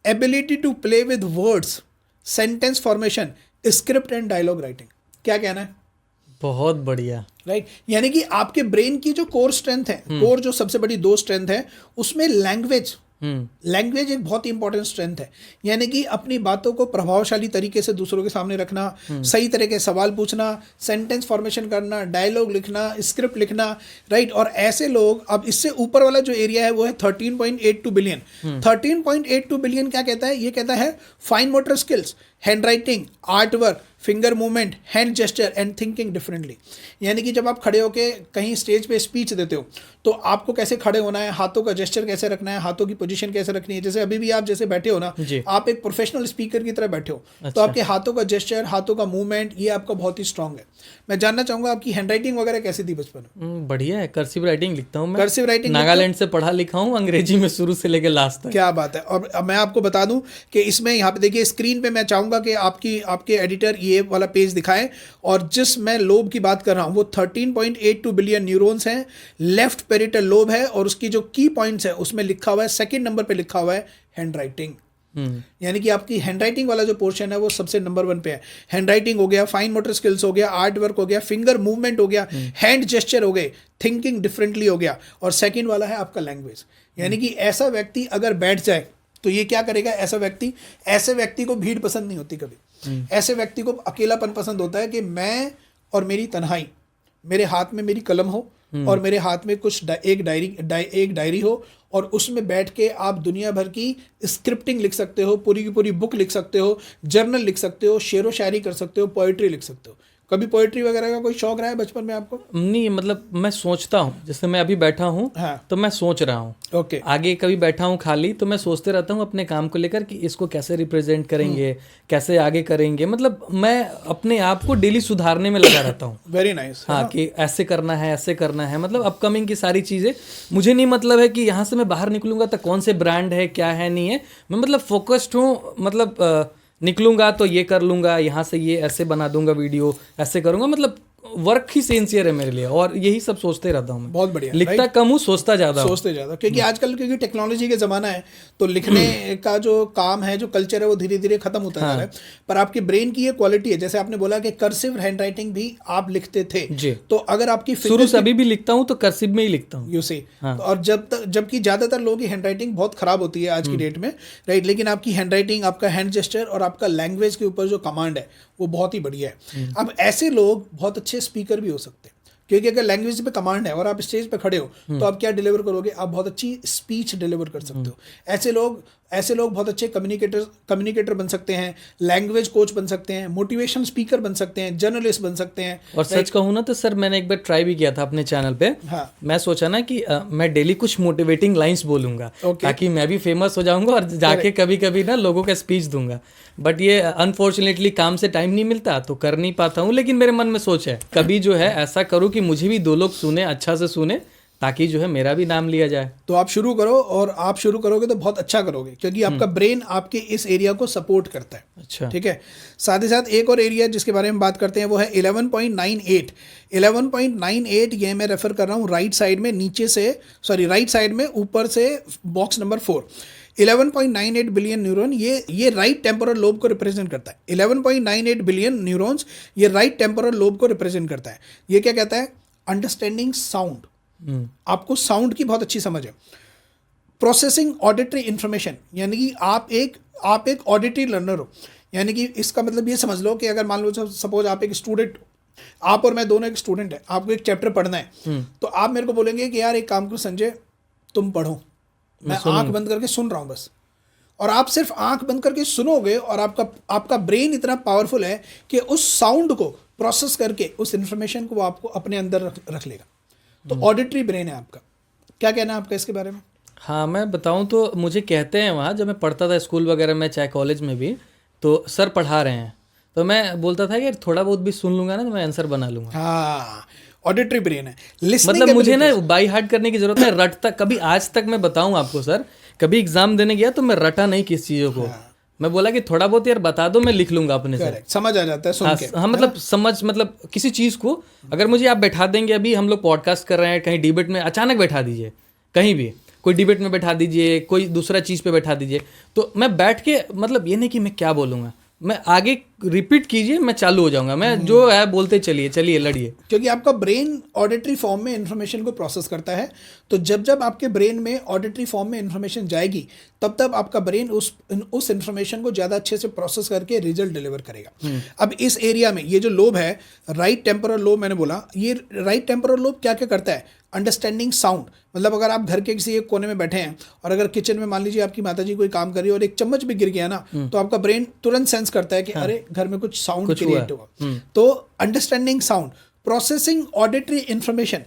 ability to play with words, sentence formation, script and dialogue writing. क्या कहना है? बहुत बढ़िया। राइट, यानी कि आपके ब्रेन की जो कोर स्ट्रेंथ है, कोर जो सबसे बड़ी दो स्ट्रेंथ है, उसमें लैंग्वेज एक बहुत ही इंपॉर्टेंट स्ट्रेंथ है। यानी कि अपनी बातों को प्रभावशाली तरीके से दूसरों के सामने रखना, सही तरह के सवाल पूछना, सेंटेंस फॉर्मेशन करना, डायलॉग लिखना, स्क्रिप्ट लिखना। राइट, और ऐसे लोग, अब इससे ऊपर वाला जो एरिया है वो है 13.82 बिलियन। 13.82 बिलियन क्या कहता है? ये कहता है fine motor skills, hand writing, art work, finger movement, hand gesture and thinking differently. यानी कि जब आप खड़े होके कहीं स्टेज पे स्पीच देते हो तो आपको कैसे खड़े होना है, हाथों का जेस्चर कैसे रखना है, हाथों की पोजीशन कैसे रखनी है। जैसे अभी भी आप जैसे बैठे हो ना, आप एक प्रोफेशनल स्पीकर की तरह बैठे हो। अच्छा। तो आपके हाथों का जेस्चर, हाथों का मूवमेंट, ये आपका बहुत ही स्ट्रांग है। मैं जानना चाहूंगा आपकी हैंड राइटिंग वगैरह कैसी थी बचपन में? बढ़िया है, कर्सिव राइटिंग लिखता हूँ मैं। कर्सिव राइटिंग नागालैंड से पढ़ा लिखा हूँ, अंग्रेजी में शुरू से लेकर लास्ट तक। क्या बात है। और मैं आपको बता दूं कि इसमें यहाँ पे देखिए स्क्रीन पे, मैं चाहूंगा कि आपके एडिटर ये वाला पेज दिखाएं, और जिस मैं लोब की बात कर रहा हूँ वो 13.82 बिलियन न्यूरॉन्स हैं, लेफ्ट पेरिटल लोब है, और उसकी जो की पॉइंट्स है उसमें लिखा हुआ है, सेकंड नंबर पे लिखा हुआ है हैंड राइटिंग। यानी कि आपकी हैंड राइटिंग वाला जो पोर्शन है वो सबसे नंबर 1 पे है। हैंड राइटिंग हो गया, फाइन मोटर स्किल्स हो गया, आर्ट वर्क हो गया, फिंगर मूवमेंट हो गया, हैंड जेस्चर हो गए, थिंकिंग डिफरेंटली हो गया, और सेकंड वाला है आपका लैंग्वेज। यानी कि ऐसा व्यक्ति अगर बैठ जाए तो ये क्या करेगा, ऐसे व्यक्ति को भीड़ पसंद नहीं होती कभी। ऐसे व्यक्ति को अकेलापन पसंद होता है कि मैं और मेरी तन्हाई, मेरे हाथ में मेरी कलम हो और मेरे हाथ में कुछ एक डायरी हो, और उसमें बैठ के आप दुनिया भर की स्क्रिप्टिंग लिख सकते हो, पूरी की पूरी बुक लिख सकते हो, जर्नल लिख सकते हो, शेरो शायरी कर सकते हो, पोएट्री लिख सकते हो। कभी पोएट्री वगैरह का कोई शौक रहा है बचपन में आपको? नहीं, मतलब मैं सोचता हूँ, जैसे मैं अभी बैठा हूँ तो मैं सोच रहा हूँ, ओके, आगे कभी बैठा हूँ खाली तो मैं सोचते रहता हूँ अपने काम को लेकर कि इसको कैसे रिप्रेजेंट करेंगे, कैसे आगे करेंगे। मतलब मैं अपने आप को डेली सुधारने में लगा रहता हूँ। Very nice. हाँ, कि ऐसे करना है, ऐसे करना है, मतलब अपकमिंग की सारी चीज़ें। मुझे नहीं मतलब है कि यहाँ से मैं बाहर निकलूंगा तो कौन से ब्रांड है, क्या है, नहीं है। मैं मतलब फोकस्ड हूँ, मतलब निकलूंगा तो ये कर लूंगा, यहाँ से ये ऐसे बना दूंगा, वीडियो ऐसे करूंगा। मतलब वर्क ही सिंसियर है मेरे लिए, और यही सब सोचते रहता हूँ मैं। बहुत बढ़िया। लिखता कम हूँ, सोचता ज़्यादा, क्योंकि आजकल क्योंकि टेक्नोलॉजी के ज़माना है तो लिखने का जो काम है, जो कल्चर है, वो धीरे धीरे खत्म होता जा रहा है। पर आपके ब्रेन की ये क्वालिटी है, जैसे आपने बोला कि कर्सिव हैंड राइटिंग भी आप लिखते थे जी, तो अगर आपकी शुरू से अभी भी लिखता हूँ तो कर्सिव में ही लिखता हूँ, यू सी। और जबकि ज़्यादातर लोगों की हैंड राइटिंग बहुत खराब होती है आज की डेट में, राइट, लेकिन आपकी हैंड राइटिंग, आपका हैंड जेस्चर और आपका लैंग्वेज के ऊपर जो कमांड है वो बहुत ही बढ़िया है। अब ऐसे लोग बहुत अच्छे स्पीकर भी हो सकते हैं, क्योंकि अगर लैंग्वेज पे कमांड है और आप स्टेज पे खड़े हो तो आप क्या डिलीवर करोगे, आप बहुत अच्छी स्पीच डिलीवर कर सकते हो। ऐसे लोग बहुत अच्छे कम्युनिकेटर बन सकते हैं, लैंग्वेज कोच बन सकते हैं, मोटिवेशन स्पीकर बन सकते हैं, जर्नलिस्ट बन सकते हैं। और सच कहूँ ना तो सर, मैंने एक बार ट्राई भी किया था अपने चैनल पे। हाँ। मैं सोचा ना कि मैं डेली कुछ मोटिवेटिंग लाइंस बोलूंगा, ताकि मैं भी फेमस हो जाऊंगा और जाके कभी कभी ना लोगों का स्पीच दूंगा। बट ये अनफॉर्चुनेटली काम से टाइम नहीं मिलता तो कर नहीं पाता हूँ। लेकिन मेरे मन में सोच है कभी जो है ऐसा करूँ कि मुझे भी 2 लोग सुने, अच्छा से सुने, ताकि जो है मेरा भी नाम लिया जाए। तो आप शुरू करो, और आप शुरू करोगे तो बहुत अच्छा करोगे, क्योंकि आपका ब्रेन आपके इस एरिया को सपोर्ट करता है। अच्छा, ठीक है। साथ ही साथ एक और एरिया जिसके बारे में बात करते हैं वो है 11.98। 11.98 ये मैं रेफर कर रहा हूँ राइट साइड में, राइट साइड में ऊपर से बॉक्स नंबर 4। 11.98 बिलियन न्यूरॉन, ये राइट टेम्पोरल लोब को रिप्रेजेंट करता है। 11.98 बिलियन न्यूरॉन्स ये राइट टेम्पोरल लोब को रिप्रेजेंट करता है। ये क्या कहता है? अंडरस्टैंडिंग साउंड, आपको साउंड की बहुत अच्छी समझ है। प्रोसेसिंग ऑडिटरी इंफॉर्मेशन, यानी कि आप एक ऑडिटरी लर्नर हो। यानी कि इसका मतलब ये समझ लो कि अगर मान लो सपोज आप एक स्टूडेंट, आप और मैं दोनों एक स्टूडेंट है, आपको एक चैप्टर पढ़ना है, तो आप मेरे को बोलेंगे कि यार एक काम करो संजय, तुम पढ़ो, मैं आंख बंद करके सुन रहा हूँ बस। और आप सिर्फ आंख बंद करके सुनोगे और आपका ब्रेन इतना पावरफुल है कि उस साउंड को प्रोसेस करके उस इंफॉर्मेशन को वो आपको अपने अंदर रख लेगा। तो ऑडिटरी ब्रेन है आपका। क्या कहना है आपका इसके बारे में? हाँ, मैं बताऊँ तो मुझे कहते हैं वहाँ, जब मैं पढ़ता था स्कूल वगैरह में, चाहे कॉलेज में भी, तो सर पढ़ा रहे हैं तो मैं बोलता था कि थोड़ा बहुत भी सुन लूंगा ना तो मैं आंसर बना लूंगा। हाँ, ऑडिटरी ब्रेन है। मतलब मुझे ना बाई हार्ट करने की जरूरत है, रटता कभी आज तक मैं बताऊं आपको सर, कभी एग्जाम देने गया तो मैं रटा नहीं किस चीज़ों को। मैं बोला कि थोड़ा बहुत यार बता दो, मैं लिख लूंगा अपने से। समझ आ जाता है सुन के। हाँ, मतलब किसी चीज़ को अगर मुझे आप बैठा देंगे, अभी हम लोग पॉडकास्ट कर रहे हैं, कहीं डिबेट में अचानक बैठा दीजिए, कहीं भी कोई डिबेट में बैठा दीजिए, कोई दूसरा चीज़ पे बैठा दीजिए, तो मैं बैठ के, मतलब ये नहीं कि मैं क्या बोलूँगा, मैं आगे रिपीट कीजिए, मैं चालू हो जाऊंगा, मैं जो है बोलते चलिए लड़िए। क्योंकि आपका ब्रेन ऑडिटरी फॉर्म में इन्फॉर्मेशन को प्रोसेस करता है, तो जब आपके ब्रेन में ऑडिटरी फॉर्म में इन्फॉर्मेशन जाएगी तब आपका ब्रेन उस इन्फॉर्मेशन को ज़्यादा अच्छे से प्रोसेस करके रिजल्ट डिलीवर करेगा। अब इस एरिया में ये जो लोब है, राइट टेम्पोरल लोब, मैंने बोला ये राइट टेम्पोरल लोब क्या क्या करता है? अंडरस्टैंडिंग साउंड, मतलब अगर आप घर के किसी एक कोने में बैठे हैं और अगर किचन में मान लीजिए आपकी माताजी कोई काम कर रही है और एक चम्मच भी गिर गया ना, तो आपका ब्रेन तुरंत सेंस करता है कि अरे घर में कुछ साउंड क्रिएट हुआ। तो understanding sound, processing auditory information,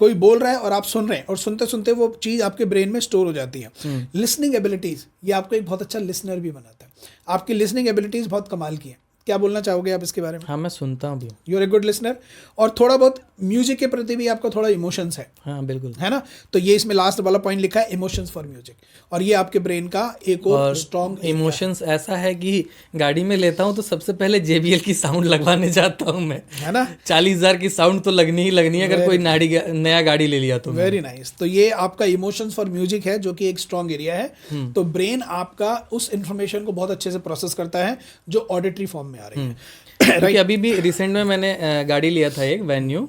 कोई बोल रहा है और आप सुन रहे हैं और सुनते सुनते वो चीज़ आपके ब्रेन में स्टोर हो जाती है। लिसनिंग एबिलिटीज़, ये आपको एक बहुत अच्छा लिसनर भी बनाता है। आपकी लिसनिंग एबिलिटीज़ बहुत कमाल की है। क्या बोलना चाहोगे आप इसके बारे में? हाँ, मैं सुनता हूँ भी। You are a good listener, और थोड़ा बहुत म्यूजिक के प्रति भी आपका थोड़ा इमोशंस है। हाँ बिल्कुल। है ना? तो ये इसमें लास्ट वाला पॉइंट लिखा है, इमोशंस फॉर म्यूजिक, और ये आपके ब्रेन का एक और स्ट्रॉन्ग इमोशंस ऐसा है कि गाड़ी में लेता हूँ तो सबसे पहले JBL की साउंड लगवाने जाता हूँ मैं, है ना? 40,000 की साउंड तो लगनी ही लगनी है अगर कोई नया गाड़ी ले लिया तो। Very nice. तो ये आपका इमोशंस फॉर म्यूजिक है, जो कि एक स्ट्रॉन्ग एरिया है। तो ब्रेन आपका उस इंफॉर्मेशन को बहुत अच्छे से प्रोसेस करता है जो ऑडिटरी फॉर्म में आ रही है। क्योंकि अभी भी रिसेंट में मैंने गाड़ी लिया था एक वेन्यू,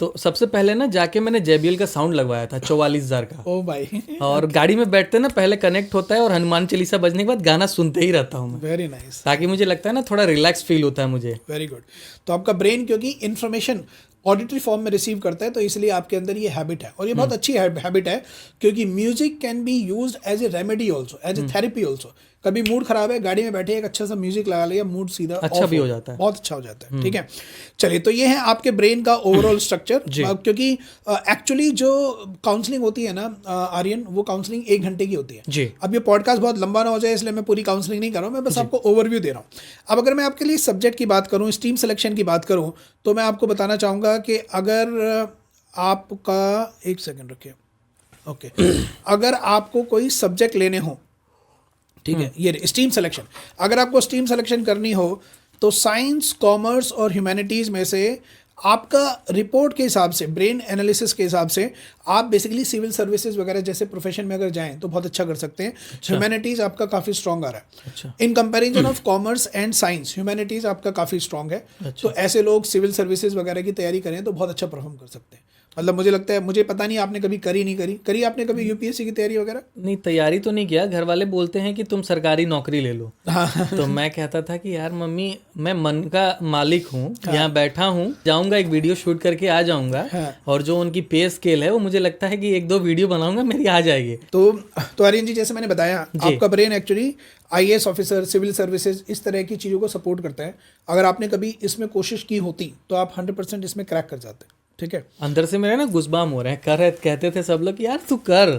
तो सबसे पहले ना जाके मैंने JBL का साउंड लगवाया था 44,000 का। ओ भाई। और गाड़ी में बैठते ना पहले कनेक्ट होता है और हनुमान चालीसा बजने के बाद गाना सुनते ही रहता हूँ मैं, वेरी नाइस, ताकि मुझे लगता है ना थोड़ा रिलैक्स फील होता है मुझे। Very good. तो आपका ब्रेन क्योंकि इन्फॉर्मेशन ऑडिटरी फॉर्म में रिसीव करता है, तो इसलिए आपके अंदर ये हैबिट है, और ये बहुत अच्छी हैबिट है, क्योंकि music can be used as a remedy also, as a therapy also. कभी मूड खराब है, गाड़ी में बैठे एक अच्छा सा म्यूजिक लगा लिया, मूड सीधा अच्छा भी हो जाता है, बहुत अच्छा हो जाता है। ठीक है, चलिए, तो ये है आपके ब्रेन का ओवरऑल स्ट्रक्चर। क्योंकि एक्चुअली जो काउंसलिंग होती है ना आर्यन, वो काउंसलिंग 1 घंटे की होती है जी। अब ये पॉडकास्ट बहुत लंबा ना हो जाए, इसलिए मैं पूरी काउंसलिंग नहीं कर रहा हूँ, मैं बस आपको ओवरव्यू दे रहा हूँ। अब अगर मैं आपके लिए सब्जेक्ट की बात करूँ, स्ट्रीम सिलेक्शन की बात करूँ, तो मैं आपको बताना चाहूँगा कि अगर आपका, एक सेकेंड रखिए, ओके, अगर आपको कोई सब्जेक्ट लेने हो, ठीक है, ये स्ट्रीम सिलेक्शन, अगर आपको स्ट्रीम सिलेक्शन करनी हो तो साइंस, कॉमर्स और ह्यूमैनिटीज़ में से आपका रिपोर्ट के हिसाब से, ब्रेन एनालिसिस के हिसाब से, आप बेसिकली सिविल सर्विसेज वगैरह जैसे प्रोफेशन में अगर जाएं तो बहुत अच्छा कर सकते हैं। ह्यूमैनिटीज़ आपका काफ़ी स्ट्रॉन्ग आ रहा है। अच्छा। In comparison of commerce and science, humanities आपका काफ़ी स्ट्रॉन्ग है। अच्छा। तो ऐसे लोग सिविल सर्विसेज वगैरह की तैयारी करें तो बहुत अच्छा परफॉर्म कर सकते हैं। मतलब मुझे लगता है, मुझे पता नहीं आपने कभी करी नहीं करी आपने कभी UPSC की तैयारी वगैरह? नहीं, तैयारी तो नहीं किया। घर वाले बोलते हैं कि तुम सरकारी नौकरी ले लो। तो मैं कहता था कि यार मम्मी, मैं मन का मालिक हूँ, यहाँ बैठा हूँ, जाऊँगा एक वीडियो शूट करके आ जाऊँगा, और जो उनकी पे स्केल है वो मुझे लगता है कि 1-2 वीडियो बनाऊंगा, मेरी आ जाएगी। तो आर्यन जी, जैसे मैंने बताया, आपका brain actually IAS officer, civil services, इस तरह की चीज़ों को सपोर्ट करता है। अगर आपने कभी इसमें कोशिश की होती तो आप 100% इसमें क्रैक कर जाते। ठीक है, अंदर से मेरे ना गुस्बाम हो रहे हैं। कहते थे सब लोग यार तू कर,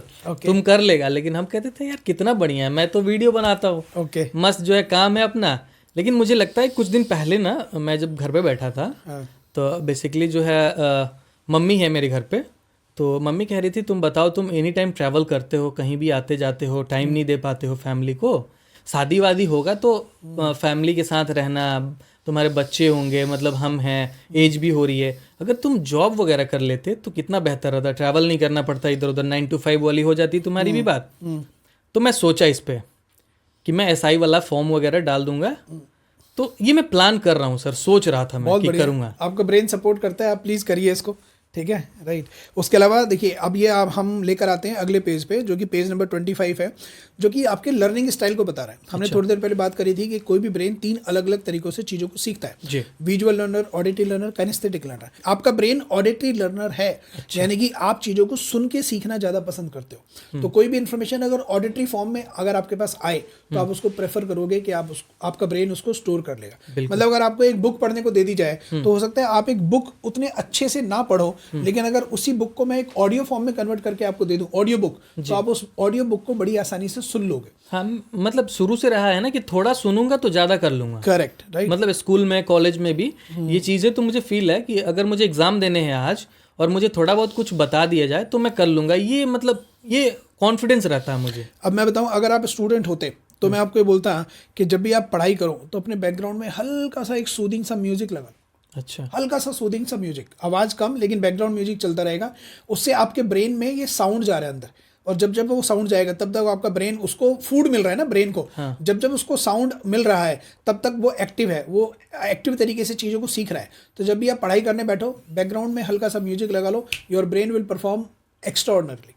तुम कर लेगा, लेकिन हम कहते थे यार कितना बढ़िया है, मैं तो वीडियो बनाता हूँ, मस्त जो है काम है अपना। लेकिन मुझे लगता है कुछ दिन पहले ना, मैं जब घर पे बैठा था, तो बेसिकली जो है मम्मी है मेरे घर पे, तो मम्मी कह रही थी तुम बताओ, तुम एनी टाइम ट्रैवल करते हो, कहीं भी आते जाते हो, टाइम नहीं दे पाते हो फैमिली को, शादी वादी होगा तो फैमिली के साथ रहना, तुम्हारे बच्चे होंगे, मतलब हम हैं, एज भी हो रही है, अगर तुम जॉब वगैरह कर लेते तो कितना बेहतर रहता, ट्रैवल नहीं करना पड़ता इधर उधर, 9 to 5 वाली हो जाती तुम्हारी भी बात। तो मैं सोचा इस पे कि मैं SI वाला फॉर्म वगैरह डाल दूंगा। तो ये मैं प्लान कर रहा हूँ सर, सोच रहा था मैं कि करूँगा। आपका ब्रेन सपोर्ट करता है, आप प्लीज़ करिए इसको। ठीक है, राइट। उसके अलावा देखिए, अब ये आप हम लेकर आते हैं अगले पेज पे, जो कि पेज नंबर 25 है, जो कि आपके लर्निंग स्टाइल को बता रहा है। हमने थोड़ी देर पहले बात करी थी कि कोई भी ब्रेन 3 अलग अलग तरीकों से चीज़ों को सीखता है, visual learner, auditory learner, kinesthetic learner. आपका ब्रेन ऑडिटरी लर्नर है, यानी कि आप चीज़ों को सुन के सीखना ज़्यादा पसंद करते हो। तो कोई भी इन्फॉर्मेशन अगर ऑडिटरी फॉर्म में अगर आपके पास आए तो आप उसको प्रेफर करोगे कि आपका ब्रेन उसको स्टोर कर लेगा। मतलब अगर आपको एक बुक पढ़ने को दे दी जाए तो हो सकता है आप एक बुक उतने अच्छे से ना पढ़ो, लेकिन अगर उसी बुक को मैं एक ऑडियो फॉर्म में कन्वर्ट करके आपको दे दूं, ऑडियो बुक, तो आप उस ऑडियो बुक को बड़ी आसानी से सुन लोगे। हाँ, मतलब शुरू से रहा है ना कि थोड़ा सुनूंगा तो ज्यादा कर लूंगा। Correct, right. मतलब स्कूल में, कॉलेज में भी ये चीजें, तो मुझे फील है कि अगर मुझे एग्जाम देने हैं आज और मुझे थोड़ा बहुत कुछ बता दिया जाए तो मैं कर लूंगा। ये मतलब ये कॉन्फिडेंस रहता है मुझे। अब मैं बताऊं, अगर आप स्टूडेंट होते तो मैं आपको ये बोलता कि जब भी आप पढ़ाई करो तो अपने बैकग्राउंड में हल्का सा एक सूदिंग सा म्यूजिक लगा। अच्छा, हल्का सा सूदिंग सा म्यूजिक, आवाज़ कम लेकिन बैकग्राउंड म्यूजिक चलता रहेगा। उससे आपके ब्रेन में ये साउंड जा रहा है अंदर, और जब जब वो साउंड जाएगा तब तक आपका ब्रेन, उसको फूड मिल रहा है ना ब्रेन को। हाँ। जब जब उसको साउंड मिल रहा है तब तक वो एक्टिव है, वो एक्टिव तरीके से चीज़ों को सीख रहा है। तो जब भी आप पढ़ाई करने बैठो, बैकग्राउंड में हल्का सा म्यूजिक लगा लो, योर ब्रेन विल परफॉर्म एक्स्ट्राऑर्डिनरली।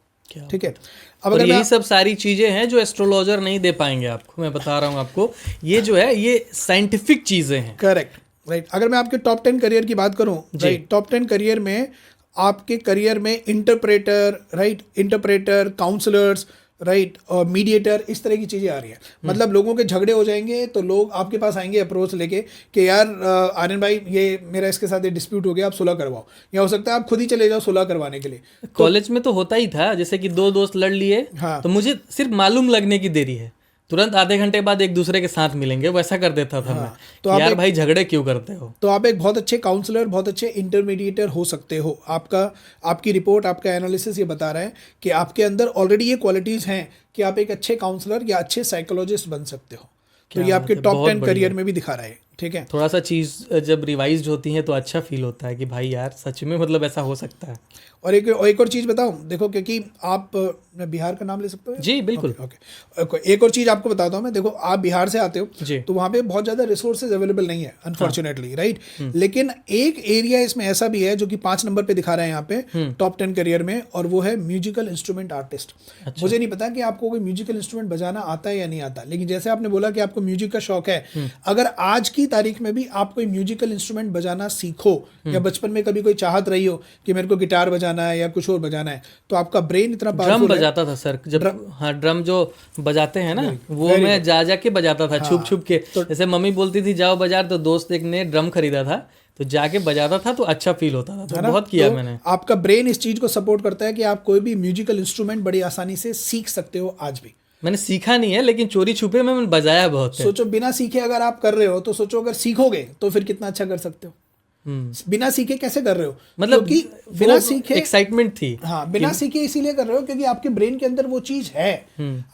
ठीक है, अब अगर यही सब सारी चीजें हैं जो एस्ट्रोलॉजर नहीं दे पाएंगे आपको, मैं बता रहा हूँ आपको, ये जो है ये साइंटिफिक चीजें हैं। Correct, right. अगर मैं आपके टॉप 10 करियर की बात करूं, राइट, टॉप 10 करियर में आपके करियर में interpreter, right, interpreter, counsellors, right, और मीडिएटर, इस तरह की चीज़ें आ रही हैं। मतलब लोगों के झगड़े हो जाएंगे तो लोग आपके पास आएंगे अप्रोच लेके कि यार आर्यन भाई, ये मेरा इसके साथ ये डिस्प्यूट हो गया, आप सुलह करवाओ। या हो सकता है आप खुद ही चले जाओ सुलह करवाने के लिए। कॉलेज में तो होता ही था, जैसे कि 2 दोस्त लड़ लिए, हाँ, तो मुझे सिर्फ मालूम लगने की देरी है, तुरंत आधे घंटे बाद एक दूसरे के साथ मिलेंगे, वैसा कर देता था मैं तो कि आप यार एक- भाई झगड़े क्यों करते हो। तो आप एक बहुत अच्छे काउंसलर, बहुत अच्छे इंटरमीडिएटर हो सकते हो। आपकी रिपोर्ट, आपका एनालिसिस ये बता रहा है कि आपके अंदर ऑलरेडी ये क्वालिटीज़ हैं कि आप एक अच्छे काउंसलर या अच्छे साइकोलॉजिस्ट बन सकते हो। तो ये बात आपके है, टॉप बहुत 10 बढ़िया। करियर में भी दिखा रहा है, ठीक है। थोड़ा सा चीज़ जब रिवाइज होती है तो अच्छा फील होता है कि भाई यार सच में मतलब ऐसा हो सकता है। और एक और चीज़ बताऊं, देखो, क्योंकि आप, मैं बिहार का नाम ले सकता हूँ? जी बिल्कुल। ओके, एक और चीज़ आपको बताता हूँ मैं। देखो, आप बिहार से आते हो जी। तो वहाँ पे बहुत ज़्यादा रिसोर्सेज अवेलेबल नहीं है, अनफॉर्चुनेटली, राइट। लेकिन एक एरिया इसमें ऐसा भी है जो कि 5 नंबर पे दिखा रहा है यहाँ पे टॉप 10 करियर में, और वो है म्यूजिकल इंस्ट्रूमेंट आर्टिस्ट। मुझे नहीं पता कि आपको कोई म्यूजिकल इंस्ट्रूमेंट बजाना आता है या नहीं आता, लेकिन जैसे आपने बोला कि आपको म्यूजिक का शौक है, अगर आज की तारीख में भी आप कोई म्यूजिकल इंस्ट्रूमेंट बजाना सीखो, या बचपन में कभी कोई चाहत रही हो कि मेरे को गिटार बजाना है या कुछ और बजाना है, तो आपका ब्रेन इतना ड्रम पावरफुल है। बजाता था सर, जब हाँ ड्रम जो बजाते हैं ना वो मैं जा के बजाता था, छुप छुप के। जैसे मम्मी बोलती थी जाओ बाजार, तो दोस्त एक ने ड्रम खरीदा था तो जाके बजाता था, तो अच्छा फील होता था। तो बहुत किया मैंने। आपका ब्रेन इस चीज को सपोर्ट करता है कि आप कोई भी म्यूजिकल इंस्ट्रूमेंट बड़ी आसानी से सीख सकते हो आज भी। मैंने सीखा नहीं है, लेकिन चोरी छुपे में मैंने बजाया बहुत है। सोचो, बिना सीखे अगर आप कर रहे हो तो सोचो अगर सीखोगे तो फिर कितना अच्छा कर सकते हो। बिना सीखे कैसे कर रहे हो? मतलब क्योंकि बिना सीखे एक्साइटमेंट थी। हाँ, बिना सीखे इसीलिए कर रहे हो क्योंकि आपके ब्रेन के अंदर वो चीज है।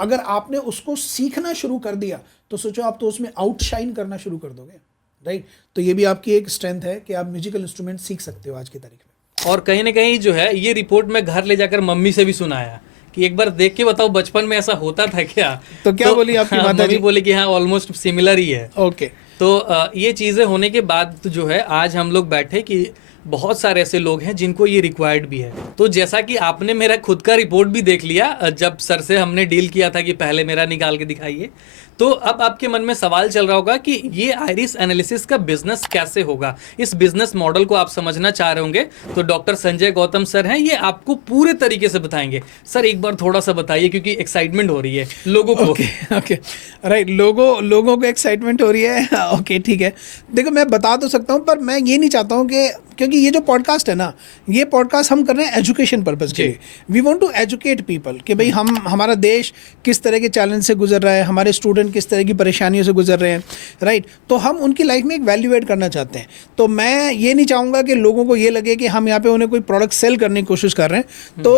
अगर आपने उसको सीखना शुरू कर दिया तो सोचो आप तो उसमें आउटशाइन करना शुरू कर दोगे, राइट। तो ये भी आपकी एक स्ट्रेंथ है कि आप म्यूजिकल इंस्ट्रूमेंट सीख सकते हो आज की तारीख में। और कहीं ना कहीं जो है ये रिपोर्ट मैं घर ले जाकर मम्मी से भी सुनाया कि एक बार देख के बताओ बचपन में ऐसा होता था क्या। तो क्या बोली आपकी हाँ, माता मम्मी जी? बोली कि हाँ ऑलमोस्ट सिमिलर ही है। ओके। तो ये चीज़ें होने के बाद जो है आज हम लोग बैठे कि बहुत सारे ऐसे लोग हैं जिनको ये रिक्वायर्ड भी है। तो जैसा कि आपने मेरा खुद का रिपोर्ट भी देख लिया जब सर से हमने डील किया था कि पहले मेरा निकाल के दिखाइए, तो अब आपके मन में सवाल चल रहा होगा कि ये आइरिस एनालिसिस का बिजनेस कैसे होगा। इस बिजनेस मॉडल को आप समझना चाह रहे होंगे, तो डॉक्टर संजय गौतम सर हैं, ये आपको पूरे तरीके से बताएंगे। सर एक बार थोड़ा सा बताइए क्योंकि एक्साइटमेंट हो रही है लोगों को। ओके राइट, लोगों को एक्साइटमेंट हो रही है। ओके ठीक है, देखो मैं बता तो सकता हूँ, पर मैं ये नहीं चाहता हूँ कि, क्योंकि ये जो पॉडकास्ट है ना, ये पॉडकास्ट हम कर रहे हैं एजुकेशन पर्पज़ के लिए। We want to educate people कि भाई हमारा देश किस तरह के चैलेंज से गुजर रहा है, हमारे स्टूडेंट किस तरह की परेशानियों से गुजर रहे हैं, राइट। तो हम उनकी लाइफ में एक वैल्यू ऐड करना चाहते हैं। तो मैं ये नहीं चाहूँगा कि लोगों को ये लगे कि हम यहाँ पे उन्हें कोई प्रोडक्ट सेल करने की कोशिश कर रहे हैं। तो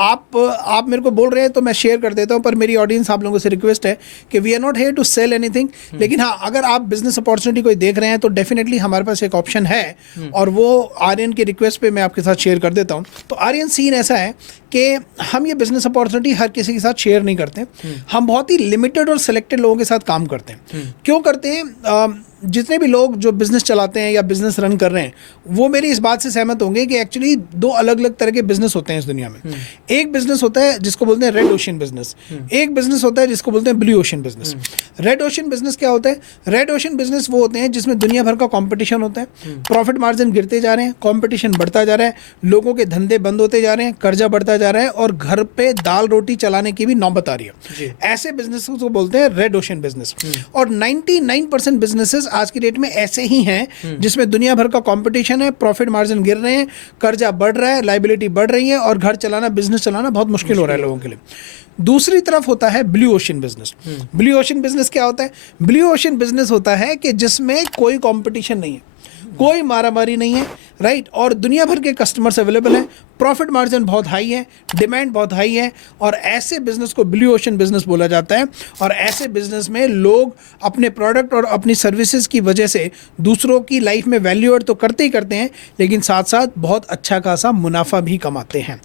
आप मेरे को बोल रहे हैं तो मैं शेयर कर देता हूँ, पर मेरी ऑडियंस आप लोगों से रिक्वेस्ट है कि we are not here to sell anything. लेकिन हाँ, अगर आप बिजनेस अपॉर्चुनिटी कोई देख रहे हैं तो डेफिनेटली हमारे पास एक ऑप्शन है, और वो आर्यन की रिक्वेस्ट पे मैं आपके साथ शेयर कर देता हूँ। तो आर्यन, सीन ऐसा है कि हम ये बिजनेस अपॉर्चुनिटी हर किसी के साथ शेयर नहीं करते। हम बहुत ही लिमिटेड और सिलेक्टेड लोगों के साथ काम करते हैं। क्यों करते हैं? जितने भी लोग जो बिज़नेस चलाते हैं या बिज़नेस रन कर रहे हैं, वो मेरी इस बात से सहमत होंगे कि एक्चुअली दो अलग अलग तरह के बिज़नेस होते हैं इस दुनिया में। एक बिज़नेस होता है जिसको बोलते हैं रेड ओशन बिज़नेस, एक बिज़नेस होता है जिसको बोलते हैं blue ocean business. Red ocean business क्या होता है? रेड ओशन बिज़नेस वो होते हैं जिसमें दुनिया भर का कॉम्पिटिशन होता है, प्रॉफिट मार्जिन गिरते जा रहे हैं, कॉम्पिटिशन बढ़ता जा रहा है, लोगों के धंधे बंद होते जा रहे हैं, कर्जा बढ़ता जा रहा है, और घर पे दाल रोटी चलाने की भी नौबत आ रही है। ऐसे बिजनेस को बोलते हैं रेड ओशन बिज़नेस। और 99% बिजनेसेस आज की डेट में ऐसे ही हैं जिसमें दुनिया भर का कंपटीशन है, प्रॉफिट मार्जिन गिर रहे हैं, कर्जा बढ़ रहा है, लायबिलिटी बढ़ रही है, और घर चलाना, बिजनेस चलाना बहुत मुश्किल हो रहा है लोगों के लिए। दूसरी तरफ होता है blue ocean business. Blue ocean business क्या होता है? ब्लू ओशन बिजनेस होता है कि जिसमें कोई कंपटीशन नहीं है, कोई मारामारी नहीं है, राइट, और दुनिया भर के कस्टमर्स अवेलेबल हैं, प्रॉफिट मार्जिन बहुत हाई है, डिमांड बहुत हाई है, और ऐसे बिजनेस को ब्लू ओशन बिजनेस बोला जाता है। और ऐसे बिजनेस में लोग अपने प्रोडक्ट और अपनी सर्विसेज की वजह से दूसरों की लाइफ में वैल्यू ऐड तो करते ही करते हैं, लेकिन साथ साथ बहुत अच्छा खासा मुनाफा भी कमाते हैं।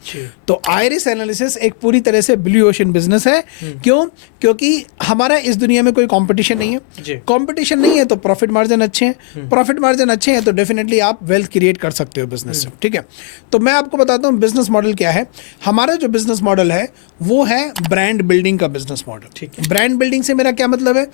तो आइरिस एनालिसिस एक पूरी तरह से ब्लू ओशन बिजनेस है। क्यों? क्योंकि हमारा इस दुनिया में कोई कंपटीशन नहीं है। कंपटीशन नहीं है तो प्रॉफिट मार्जिन अच्छे हैं, प्रॉफिट मार्जिन अच्छे हैं तो डेफिनेटली आप वेल्थ क्रिएट कर सकते हो बिजनेस से। ठीक है, तो मैं आपको बताता हूँ बिजनेस मॉडल क्या है। हमारा जो बिजनेस मॉडल है वो है ब्रांड बिल्डिंग का बिजनेस मॉडल। ठीक है, ब्रांड बिल्डिंग से मेरा क्या मतलब है?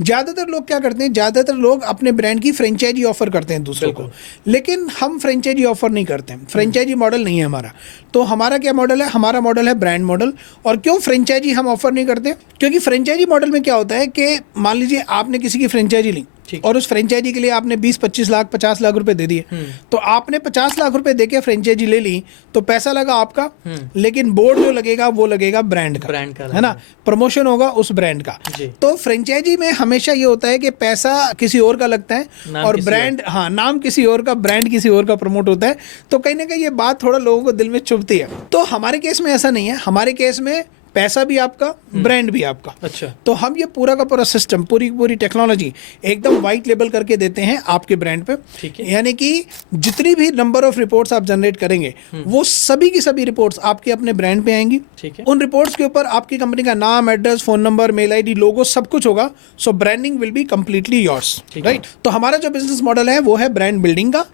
ज़्यादातर लोग क्या करते हैं, ज़्यादातर लोग अपने ब्रांड की फ्रेंचाइजी ऑफर करते हैं दूसरों को, लेकिन हम फ्रेंचाइजी ऑफर नहीं करते हैं। फ्रेंचाइजी मॉडल नहीं है हमारा। तो हमारा क्या मॉडल है? हमारा मॉडल है ब्रांड मॉडल। और क्यों फ्रेंचाइजी हम ऑफर नहीं करते? क्योंकि फ्रेंचाइजी मॉडल में क्या होता है कि मान लीजिए आपने किसी की फ्रेंचाइजी ली, और उस फ्रेंचाइजी के लिए आपने 20-25 लाख 50 लाख रुपए दे दिए, तो आपने 50 लाख रुपए देके फ्रेंचाइजी ले ली, तो पैसा लगा आपका, लेकिन बोर्ड जो लगेगा वो लगेगा ब्रांड का, है ना, प्रमोशन होगा उस ब्रांड का। तो फ्रेंचाइजी में हमेशा ये होता है कि पैसा किसी और का लगता है और ब्रांड, हाँ, नाम किसी और का, ब्रांड किसी और का प्रमोट होता है। तो कहीं ना कहीं ये बात थोड़ा लोगों को दिल में चुभती है। तो हमारे केस में ऐसा नहीं है, हमारे केस में पैसा भी आपका, ब्रांड भी आपका। अच्छा। तो हम ये पूरा का पूरा सिस्टम, पूरी टेक्नोलॉजी एकदम वाइट लेबल करके देते हैं आपके ब्रांड पे। ठीक है। यानी कि जितनी भी नंबर ऑफ रिपोर्ट्स आप जनरेट करेंगे वो सभी की सभी रिपोर्ट्स आपके अपने ब्रांड पे आएंगी। ठीक है। उन रिपोर्ट्स के ऊपर आपकी कंपनी का नाम, address, phone number, mail ID, logo सब कुछ होगा। So branding will be completely yours, right. तो हमारा जो बिजनेस मॉडल है वो है ब्रांड बिल्डिंग का।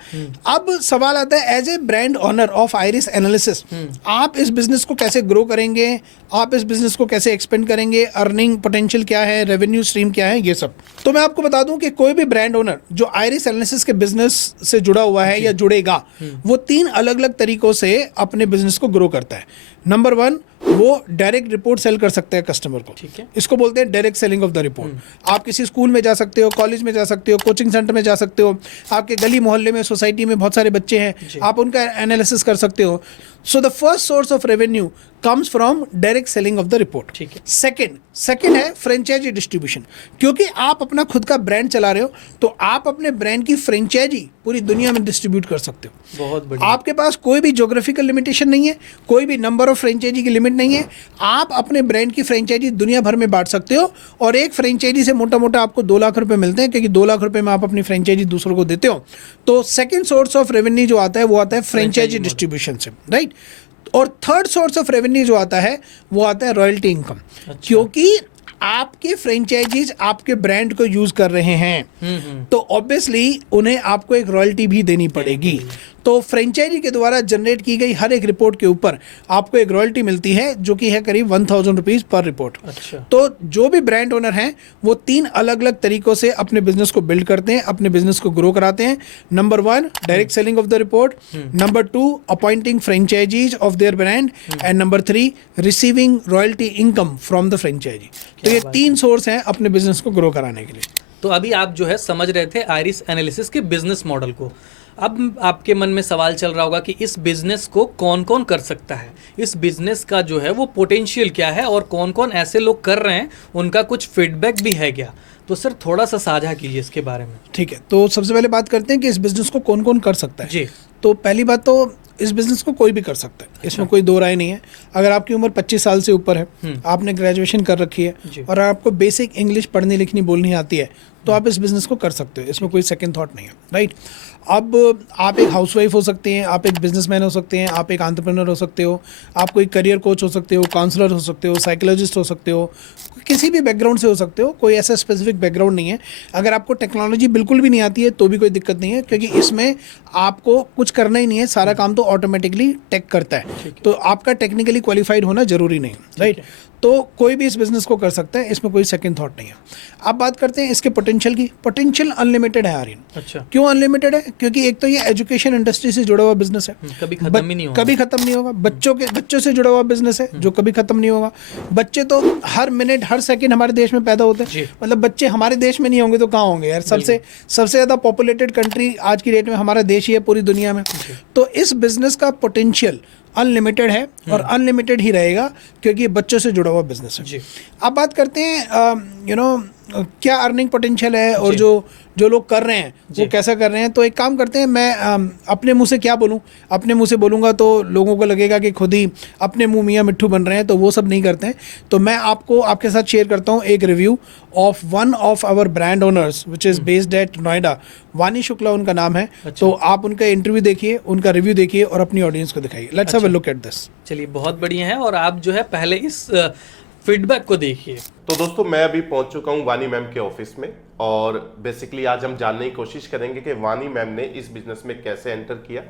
अब सवाल आता है, as a brand owner of iris analysis, आप इस बिजनेस को कैसे ग्रो करेंगे, आप इस बिजनेस को कैसे एक्सपेंड करेंगे, अर्निंग पोटेंशियल क्या है, रेवेन्यू स्ट्रीम क्या है, ये सब। तो मैं आपको बता दूं कि कोई भी ब्रांड ओनर जो आइरिस एनालिसिस के बिजनेस से जुड़ा हुआ है या जुड़ेगा, वो 3 अलग अलग तरीकों से अपने बिजनेस को ग्रो करता है। नंबर 1, वो डायरेक्ट रिपोर्ट सेल कर सकते हैं कस्टमर को। ठीक है। इसको बोलते हैं direct selling of the report. आप किसी स्कूल में जा सकते हो, कॉलेज में जा सकते हो, कोचिंग सेंटर में जा सकते हो, आपके गली मोहल्ले में, सोसाइटी में बहुत सारे बच्चे हैं, आप उनका एनालिसिस कर सकते हो। So the first source of revenue comes from direct selling of the report. ठीक है। सेकंड है फ्रेंचाइजी डिस्ट्रीब्यूशन। क्योंकि आप अपना खुद का ब्रांड चला रहे हो, तो आप अपने ब्रांड की फ्रेंचाइजी पूरी दुनिया में डिस्ट्रीब्यूट कर सकते हो। बहुत बढ़िया। आपके पास कोई भी ज्योग्राफिकल लिमिटेशन नहीं है, कोई भी नंबर ऑफ फ्रेंचाइजी की लिमिट नहीं है। आप अपने ब्रांड की फ्रेंचाइजी दुनिया भर में बांट सकते हो, और एक फ्रेंचाइजी से मोटा मोटा आपको 2 लाख रुपए मिलते हैं, क्योंकि 2 लाख रुपए में आप अपनी फ्रेंचाइजी दूसरों को देते हो। तो सेकंड सोर्स ऑफ रेवेन्यू जो आता है वो आता है फ्रेंचाइजी डिस्ट्रीब्यूशन से, राइट। और थर्ड सोर्स ऑफ रेवेन्यू जो आता है वो आता है रॉयल्टी इनकम। क्योंकि आपके फ्रेंचाइजीज आपके ब्रांड को यूज कर रहे हैं, तो ऑब्वियसली उन्हें आपको एक रॉयल्टी भी देनी पड़ेगी। तो फ्रेंचाइजी के द्वारा जनरेट की गई हर एक रिपोर्ट के ऊपर आपको एक रॉयल्टी मिलती है, जो कि है करीब 1000 रुपीज पर रिपोर्ट। अच्छा। तो जो भी ब्रांड ओनर हैं वो 3 अलग अलग तरीकों से अपने बिजनेस को बिल्ड करते हैं, अपने बिजनेस को ग्रो कराते हैं। Number 1, direct selling of the report. Number 2, appointing franchisees of their brand. And number 3, receiving royalty income from the franchisee. तो ये 3 सोर्स हैं अपने बिजनेस को ग्रो कराने के लिए। तो अभी आप जो है समझ रहे थे आइरिस एनालिसिस के बिजनेस मॉडल को। अब आपके मन में सवाल चल रहा होगा कि इस बिजनेस को कौन कौन कर सकता है, इस बिजनेस का जो है वो पोटेंशियल क्या है, और कौन कौन ऐसे लोग कर रहे हैं, उनका कुछ फीडबैक भी है क्या। तो सर थोड़ा सा साझा कीजिए इसके बारे में। ठीक है, तो सबसे पहले बात करते हैं कि इस बिजनेस को कौन कौन कर सकता है। जी। तो पहली बात तो इस बिजनेस को कोई भी कर सकता है, इसमें कोई दो राय नहीं है। अगर आपकी उम्र 25 साल से ऊपर है, आपने ग्रेजुएशन कर रखी है और आपको बेसिक इंग्लिश पढ़नी लिखनी बोलनी आती है, तो आप इस बिजनेस को कर सकते हो, इसमें कोई सेकंड थॉट नहीं है, राइट। अब आप एक हाउसवाइफ हो सकते हैं, आप एक बिजनेसमैन हो सकते हैं, आप एक एंटरप्रेन्योर हो सकते हो, आप कोई करियर कोच हो सकते हो, काउंसलर हो सकते हो, साइकोलॉजिस्ट हो सकते हो, किसी भी बैकग्राउंड से हो सकते हो, कोई ऐसा स्पेसिफिक बैकग्राउंड नहीं है। अगर आपको टेक्नोलॉजी बिल्कुल भी नहीं आती है तो भी कोई दिक्कत नहीं है, क्योंकि इसमें आपको कुछ करना ही नहीं है, सारा काम तो ऑटोमेटिकली टेक करता है, तो आपका टेक्निकली क्वालिफाइड होना जरूरी नहीं, राइट। तो कोई भी इस बिजनेस को कर सकता है, इसमें कोई सेकंड थॉट नहीं है। अब बात करते हैं इसके पोटेंशियल की। पोटेंशियल अनलिमिटेड है आर्यन। अच्छा। क्यों अनलिमिटेड है? क्योंकि एक तो ये एजुकेशन इंडस्ट्री से जुड़ा हुआ बिजनेस है, कभी खत्म ही नहीं होगा। कभी खत्म नहीं होगा। बच्चों से जुड़ा हुआ बिजनेस है जो कभी खत्म नहीं होगा। बच्चे तो हर मिनट हर सेकंड हमारे देश में पैदा होते हैं, मतलब बच्चे हमारे देश में नहीं होंगे तो कहाँ होंगे यार। सबसे ज्यादा पॉपुलेटेड कंट्री आज की डेट में हमारा देश ही है पूरी दुनिया में। तो इस बिजनेस का पोटेंशियल अनलिमिटेड है और अनलिमिटेड ही रहेगा, क्योंकि ये बच्चों से जुड़ा हुआ बिजनेस है। अब बात करते हैं क्या अर्निंग पोटेंशियल है और जो लोग कर रहे हैं वो कैसा कर रहे हैं। तो एक काम करते हैं, मैं अपने मुंह से क्या बोलूं, अपने मुंह से बोलूंगा तो लोगों को लगेगा कि खुद ही अपने मुंह मियां मिट्ठू बन रहे हैं, तो वो सब नहीं करते हैं। तो मैं आपके साथ शेयर करता हूं एक review of one of our brand owners which is based at Noida. Vani Shukla उनका नाम है। तो आप उनका इंटरव्यू देखिए, उनका रिव्यू देखिए और अपनी ऑडियंस को दिखाइए। Let's have a look at this. चलिए, बहुत बढ़िया है। और आप जो है पहले इस फीडबैक को देखिए। तो दोस्तों, मैं अभी पहुंच चुका हूं वानी मैम के ऑफिस में, और बेसिकली आज हम जानने की कोशिश करेंगे कि वानी मैम ने इस बिजनेस में कैसे एंटर किया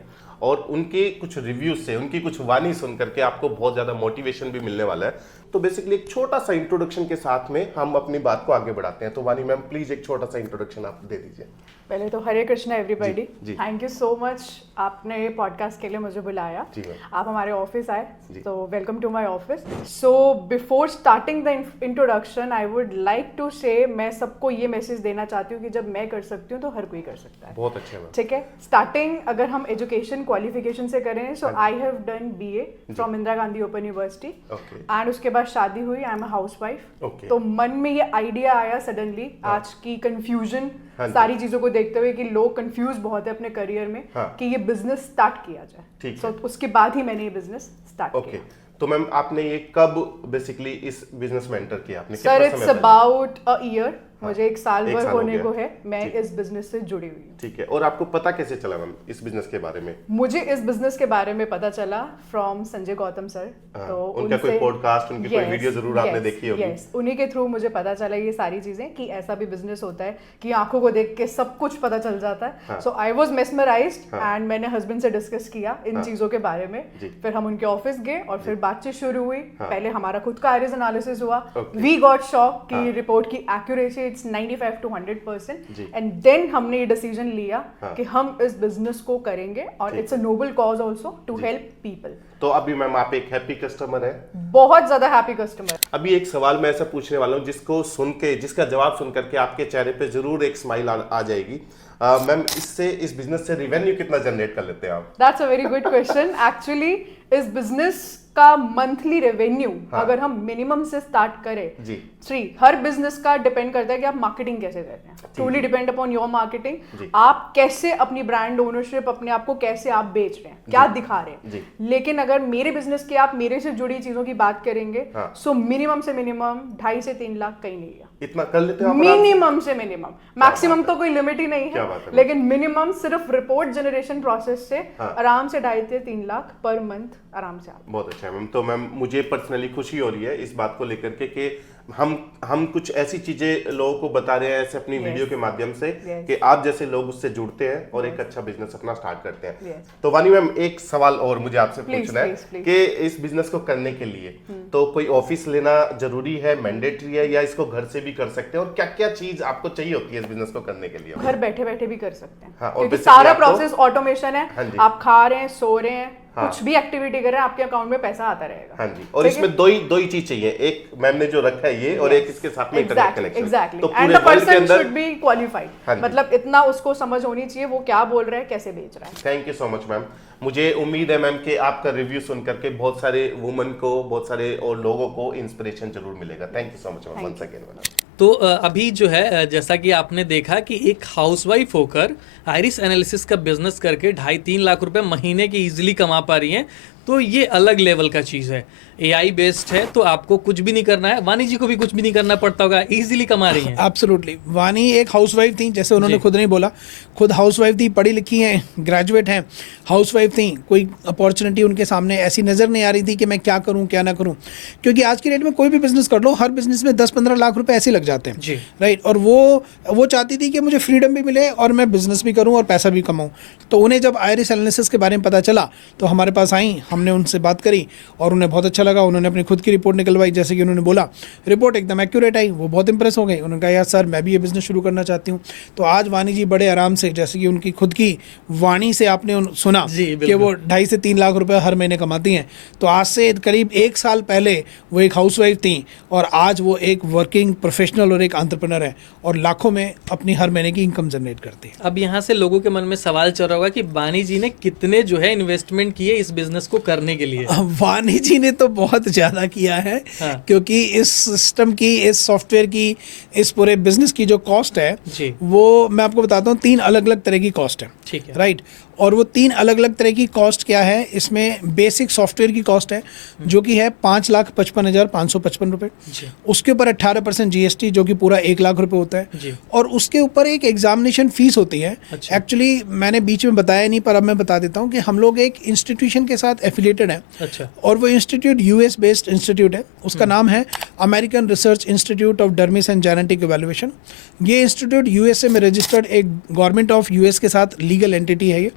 और उनके कुछ रिव्यूज से, उनकी कुछ वाणी सुन करके आपको बहुत ज़्यादा मोटिवेशन भी मिलने वाला है। तो बेसिकली एक छोटा सा इंट्रोडक्शन के साथ में हम अपनी बात को आगे बढ़ाते हैं। तो वानी मैम प्लीज एक छोटा सा इंट्रोडक्शन आप दे दीजिए। पहले तो हरे कृष्णा एवरीबॉडी, जी। थैंक यू सो मच आपने पॉडकास्ट के लिए मुझे बुलाया। जी मैम। आप हमारे ऑफिस आए, जी। तो welcome to my office. So before starting the introduction I would like to say, मैं सबको ये मैसेज देना चाहती हूँ कि जब मैं कर सकती हूँ तो हर कोई कर सकता है। बहुत अच्छे मैम। ठीक है, स्टार्टिंग अगर हम एजुकेशन क्वालिफिकेशन से करें, so I have done BA from Indira Gandhi open university Okay. And उसके बाद शादी हुई, I am a housewife. Okay. तो मन में ये आइडिया आया सडनली, आज की कंफ्यूजन हाँ जी। सारी चीजों को देखते हुए कि लोग कंफ्यूज बहुत है अपने करियर में, हाँ। कि ये बिजनेस स्टार्ट किया जाए। ठीक So, है। उसके बाद ही मैंने ये बिजनेस स्टार्ट ओके किया। तो मैम आपने ये कब बेसिकली इस बिजनेस में एंटर किया आपने? सर कितना इट्स समय पहले? अबाउट अ ईयर, मुझे एक साल एक भर साल हो होने गया। को है, मैं ठीक। इस बिजनेस से जुड़ी हुई हूँ। ठीक है, और आपको पता कैसे चला मैम इस बिजनेस के बारे में? मुझे इस बिजनेस के बारे में पता चला फ्रॉम संजय गौतम सर। हाँ, तो उनका कोई उनसे- पॉडकास्ट, उनकी कोई वीडियो जरूर आपने देखी होगी। यस, उन्हीं के थ्रू मुझे पता चला ये सारी चीजें, कि ऐसा भी बिजनेस होता है कि आंखों को देख के सब कुछ पता चल जाता हाँ। है। सो आई वाज मेस्मराइज्ड हाँ। एंड मैंने हस्बैंड से डिस्कस किया इन हाँ। चीजों के बारे में। जी। फिर हम उनके ऑफिस गए और फिर बातचीत शुरू हुई। हाँ। पहले हमारा खुद का आइरिस एनालिसिस हुआ, Okay. वी गॉट शॉक कि हाँ। रिपोर्ट की एक्यूरेसी इट्स 95 to 100%। जी। एंड देन हमने ये डिसीजन लिया हाँ। कि हम इस बिजनेस को करेंगे, और ठीक it's a noble cause also to जी। Help people. तो अभी मैम आप एक हैप्पी कस्टमर है? बहुत ज्यादा हैप्पी कस्टमर। अभी एक सवाल मैं ऐसा पूछने वाला हूँ जिसको सुन के, जिसका जवाब सुन करके आपके चेहरे पे जरूर एक स्माइल आ जाएगी। मैम इससे, इस बिजनेस से रिवेन्यू कितना जनरेट कर लेते हैं आप? That's a very good question. Actually इस बिजनेस का मंथली रेवेन्यू हाँ। अगर हम मिनिमम से स्टार्ट करें, जी। 3, हर बिजनेस का डिपेंड करता है कि आप मार्केटिंग कैसे कर रहे हैं। ट्रूली डिपेंड अपॉन योर जी। मार्केटिंग। आप कैसे अपनी ब्रांड ओनरशिप, अपने आप को कैसे आप बेच रहे हैं, क्या दिखा रहे जी। हैं। लेकिन अगर मेरे बिजनेस की आप मेरे से जुड़ी चीजों की बात करेंगे, हाँ। सो मिनिमम से मिनिमम 2.5 से 3 लाख कहीं नहीं है। इतना कर लेते हैं आप आराम से? मिनिमम से मिनिमम, मैक्सिमम तो कोई लिमिट ही नहीं क्या है, बात है। लेकिन मिनिमम सिर्फ रिपोर्ट जनरेशन प्रोसेस से हाँ। आराम से 2.5 से 3 लाख पर मंथ आराम से आता। बहुत अच्छा है मैम। तो मैम मुझे पर्सनली खुशी हो रही है इस बात को लेकर के कि हम कुछ ऐसी चीजें लोगों को बता रहे हैं ऐसे अपनी Yes. वीडियो के माध्यम से Yes. कि आप जैसे लोग उससे जुड़ते हैं और एक अच्छा बिजनेस अपना स्टार्ट करते हैं। Yes. तो वानी मैम एक सवाल और मुझे आपसे Please, पूछना है please, please. कि इस बिजनेस को करने के लिए तो कोई ऑफिस लेना जरूरी है, मैंडेटरी है, या इसको घर से भी कर सकते हैं, और क्या क्या चीज आपको चाहिए होती है इस बिजनेस को करने के लिए? घर बैठे बैठे भी कर सकते हैं, हाँ, और क्योंकि basically सारा आपको- प्रोसेस ऑटोमेशन हाँ है। जी। आप खा रहे हैं, सो रहे हैं, हाँ। कुछ भी एक्टिविटी कर रहे हैं, आपके अकाउंट में पैसा आता रहेगा। हाँ जी, और ठीक इसमें है? दो ही चीज चाहिए, एक मैम ने जो रखा है ये, और एक इसके साथ में इंटरनेट कनेक्शन। एग्जैक्टली, तो एंड पूरे द वर्ल्ड के पर्सन अंदर। शुड बी क्वालिफाइड, हाँ जी। मतलब इतना उसको समझ होनी चाहिए वो क्या बोल रहा है, कैसे बेच रहा है। Thank you so much ma'am. मुझे उम्मीद है मैम कि आपका रिव्यू सुन करके बहुत सारे वुमन को, बहुत सारे और लोगों को इंस्पिरेशन जरूर मिलेगा। Thank you so much ma'am, once again ma'am. तो अभी जो है जैसा कि आपने देखा कि एक हाउसवाइफ होकर आइरिस एनालिसिस का बिजनेस करके 2.5-3 लाख रुपए महीने के इजीली कमा पा रही हैं, तो ये अलग लेवल का चीज़ है। AI बेस्ड है, तो आपको कुछ भी नहीं करना है, वानी जी को भी कुछ भी नहीं करना पड़ता होगा, इजीली कमा रही हैं। एब्सोल्युटली। वानी एक हाउसवाइफ थी, जैसे उन्होंने जी। खुद नहीं बोला, खुद हाउसवाइफ थी, पढ़ी लिखी हैं, ग्रेजुएट हैं, हाउसवाइफ थी। कोई अपॉर्चुनिटी उनके सामने ऐसी नज़र नहीं आ रही थी कि मैं क्या करूं क्या ना करूं, क्योंकि आज की डेट में कोई भी बिजनेस कर लो, हर बिजनेस में 10-15 लाख रुपए ऐसे लग जाते हैं। जी। राइट। और वो चाहती थी कि मुझे फ्रीडम भी मिले और मैं बिजनेस भी करूं और पैसा भी कमाऊं। तो उन्हें जब आइरिस एनालिसिस के बारे में पता चला तो हमारे पास आई, हमने उनसे बात करी और उन्हें बहुत अच्छा लगा। उन्होंने अपनी खुद की रिपोर्ट निकलवाई, जैसे कि उन्होंने बोला, रिपोर्ट एकदम एक्यूरेट आई। वो बहुत इंप्रेस हो गई। उन्होंने कहा यार सर मैं भी ये बिजनेस शुरू करना चाहती हूँ। तो आज वानी जी बड़े आराम से, जैसे कि उनकी खुद की वाणी से आपने सुना जी, कि बिल्कुल। वो 2.5 से 3 लाख रुपए हर महीने कमाती हैं। तो आज से करीब 1 साल पहले वो एक हाउसवाइफ थी और आज वो एक वर्किंग प्रोफेशनल और एक एंटरप्रेन्योर है और लाखों में अपनी हर महीने की इनकम जनरेट करती है। अब यहाँ से लोगों के मन में सवाल चल रहा होगा कि वानी जी ने कितने जो है इन्वेस्टमेंट किए इस बिजनेस को करने के लिए। वानी जी ने तो बहुत ज़्यादा किया है। हाँ। क्योंकि इस सिस्टम की, इस सॉफ्टवेयर की, इस पूरे बिजनेस की जो कॉस्ट है जी। वो मैं आपको बताता हूँ, 3 अलग अलग तरह की कॉस्ट है। ठीक है। राइट। और वो 3 अलग अलग तरह की कॉस्ट क्या है, इसमें बेसिक सॉफ्टवेयर की कॉस्ट है जो कि है 5,55,555 रुपये। जी। उसके ऊपर 18% GST जो कि पूरा 1 लाख रुपए होता जी। है। और उसके ऊपर एक एग्जामिनेशन फीस होती है। अच्छा। एक्चुअली मैंने बीच में बताया नहीं, पर अब मैं बता देता हूँ कि हम लोग एक इंस्टीट्यूशन के साथ एफिलिएटेड हैं। अच्छा। और वो इंस्टीट्यूट US बेस्ड इंस्टीट्यूट है। उसका नाम है American research institute of dermis and genetic evaluation. ये इंस्टीट्यूट USA में रजिस्टर्ड एक गवर्नमेंट ऑफ US के साथ लीगल एंटिटी है ये।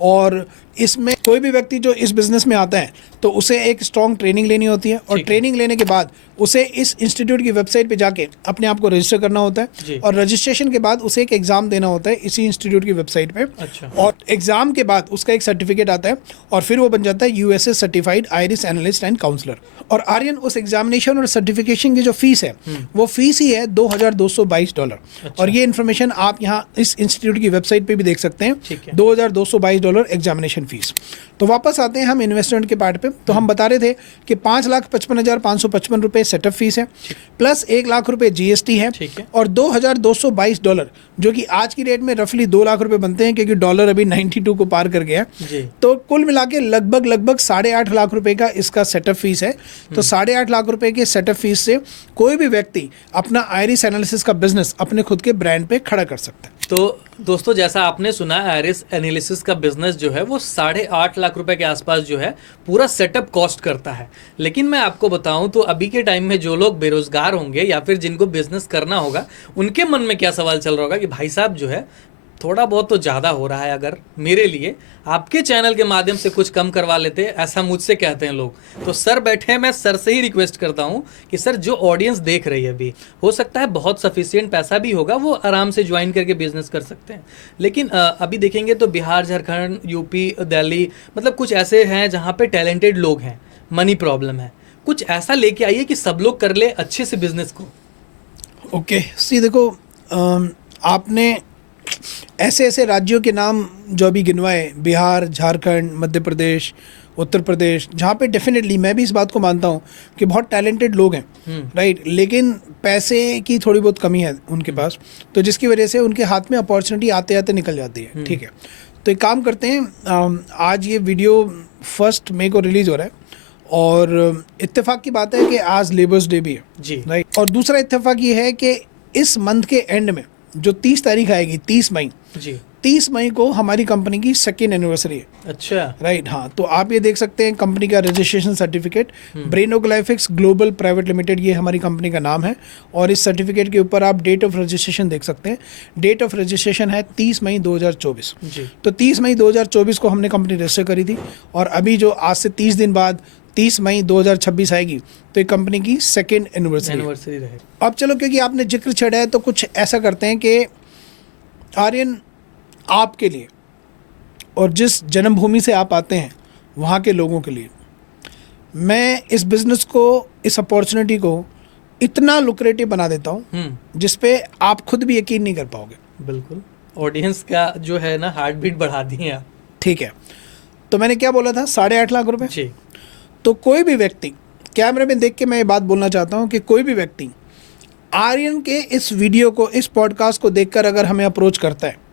और इसमें कोई भी व्यक्ति जो इस बिजनेस में आता है तो उसे एक स्ट्रॉन्ग ट्रेनिंग लेनी होती है, और ट्रेनिंग लेने के बाद उसे इस इंस्टीट्यूट की वेबसाइट पे जाके अपने आप को रजिस्टर करना होता है, और रजिस्ट्रेशन के बाद उसे एक एग्जाम देना होता है इसी इंस्टीट्यूट की वेबसाइट पे। अच्छा। और एग्जाम के बाद उसका एक सर्टिफिकेट आता है और फिर वो बन जाता है USA certified iris analyst and counsellor. और आर्यन, उस एग्जामिनेशन और सर्टिफिकेशन की जो फीस है वो फीस ही है $2222। और ये इन्फॉर्मेशन आप यहाँ इस इंस्टीट्यूट की वेबसाइट पे भी देख सकते हैं, $2222 एग्जामिनेशन फीस। तो वापस आते हैं हम इन्वेस्टमेंट के पार्ट पे। तो हम बता रहे थे कि 5,55,555 रुपये सेटअप फीस है, प्लस 1 लाख रुपए जीएसटी है, और $2222 जो कि आज की रेट में रफली 2 लाख रुपए बनते हैं, क्योंकि डॉलर अभी 92 को पार कर गया है। तो कुल मिला के लगभग 8.5 लाख रुपए का इसका सेटअप फीस है। तो 8.5 लाख रुपए के सेटअप फीस से कोई भी व्यक्ति अपना आयरिस एनालिसिस का बिजनेस अपने खुद के ब्रांड पे खड़ा कर सकता है। तो दोस्तों, जैसा आपने सुना, आयरिस एनालिसिस का बिजनेस जो है वो 8.5 लाख रुपए के आसपास जो है पूरा सेटअप कॉस्ट करता है। लेकिन मैं आपको बताऊं तो अभी के टाइम में जो लोग बेरोजगार होंगे या फिर जिनको बिजनेस करना होगा, उनके मन में क्या सवाल चल रहा होगा कि भाई साहब जो है थोड़ा बहुत तो ज़्यादा हो रहा है, अगर मेरे लिए आपके चैनल के माध्यम से कुछ कम करवा लेते, ऐसा मुझसे कहते हैं लोग। तो सर बैठे हैं, मैं सर से ही रिक्वेस्ट करता हूं कि सर, जो ऑडियंस देख रही है अभी, हो सकता है बहुत सफिशिएंट पैसा भी होगा, वो आराम से ज्वाइन करके बिजनेस कर सकते हैं। लेकिन अभी देखेंगे तो बिहार, झारखंड, यूपी, दिल्ली, मतलब कुछ ऐसे हैं जहाँ पे टैलेंटेड लोग हैं, मनी प्रॉब्लम है, कुछ ऐसा लेके आइए कि सब लोग कर ले अच्छे से बिजनेस को। ओके, सी देखो, आपने ऐसे ऐसे राज्यों के नाम जो अभी गिनवाए, बिहार, झारखंड, मध्य प्रदेश, उत्तर प्रदेश, जहाँ पे डेफिनेटली मैं भी इस बात को मानता हूँ कि बहुत टैलेंटेड लोग हैं, राइट, लेकिन पैसे की थोड़ी बहुत कमी है उनके पास, तो जिसकी वजह से उनके हाथ में अपॉर्चुनिटी आते आते निकल जाती है। ठीक है, तो एक काम करते हैं, आज ये वीडियो 1 मई को रिलीज़ हो रहा है, और इत्तेफाक की बात है कि आज लेबर्स डे भी है जी, राइट। और दूसरा इत्तेफाक ये है कि इस मंथ के एंड में जो 30 तारीख आएगी, 30 मई जी, 30 मई को हमारी कंपनी की 2nd एनिवर्सरी है। अच्छा, राइट, हाँ। तो आप ये देख सकते हैं कंपनी का registration certificate, Brainoglyphics global private limited, ये हमारी कंपनी का नाम है। और इस सर्टिफिकेट के ऊपर आप डेट ऑफ रजिस्ट्रेशन देख सकते हैं। डेट ऑफ रजिस्ट्रेशन है 30 मई 2024। तो 30 मई 2024 को हमने कंपनी रजिस्टर करी थी, और अभी जो आज से 30 दिन बाद 30 मई 2026 आएगी, तो एक कंपनी की 2nd एनिवर्सरी रहेगी। अब चलो, क्योंकि आपने जिक्र छेड़ा है, तो कुछ ऐसा करते हैं कि आर्यन, आपके लिए और जिस जन्मभूमि से आप आते हैं वहाँ के लोगों के लिए, मैं इस बिज़नेस को, इस अपॉर्चुनिटी को इतना लुक्रेटिव बना देता हूँ जिस पे आप खुद भी यकीन नहीं कर पाओगे। बिल्कुल, ऑडियंस का जो है ना हार्ट बीट बढ़ा दी है आप। ठीक है, तो मैंने क्या बोला था, 8.5 लाख रुपए जी। तो कोई भी व्यक्ति, कैमरे में देख के मैं ये बात बोलना चाहता हूँ कि कोई भी व्यक्ति आर्यन के इस वीडियो को, इस पॉडकास्ट को देखकर अगर हमें अप्रोच करता है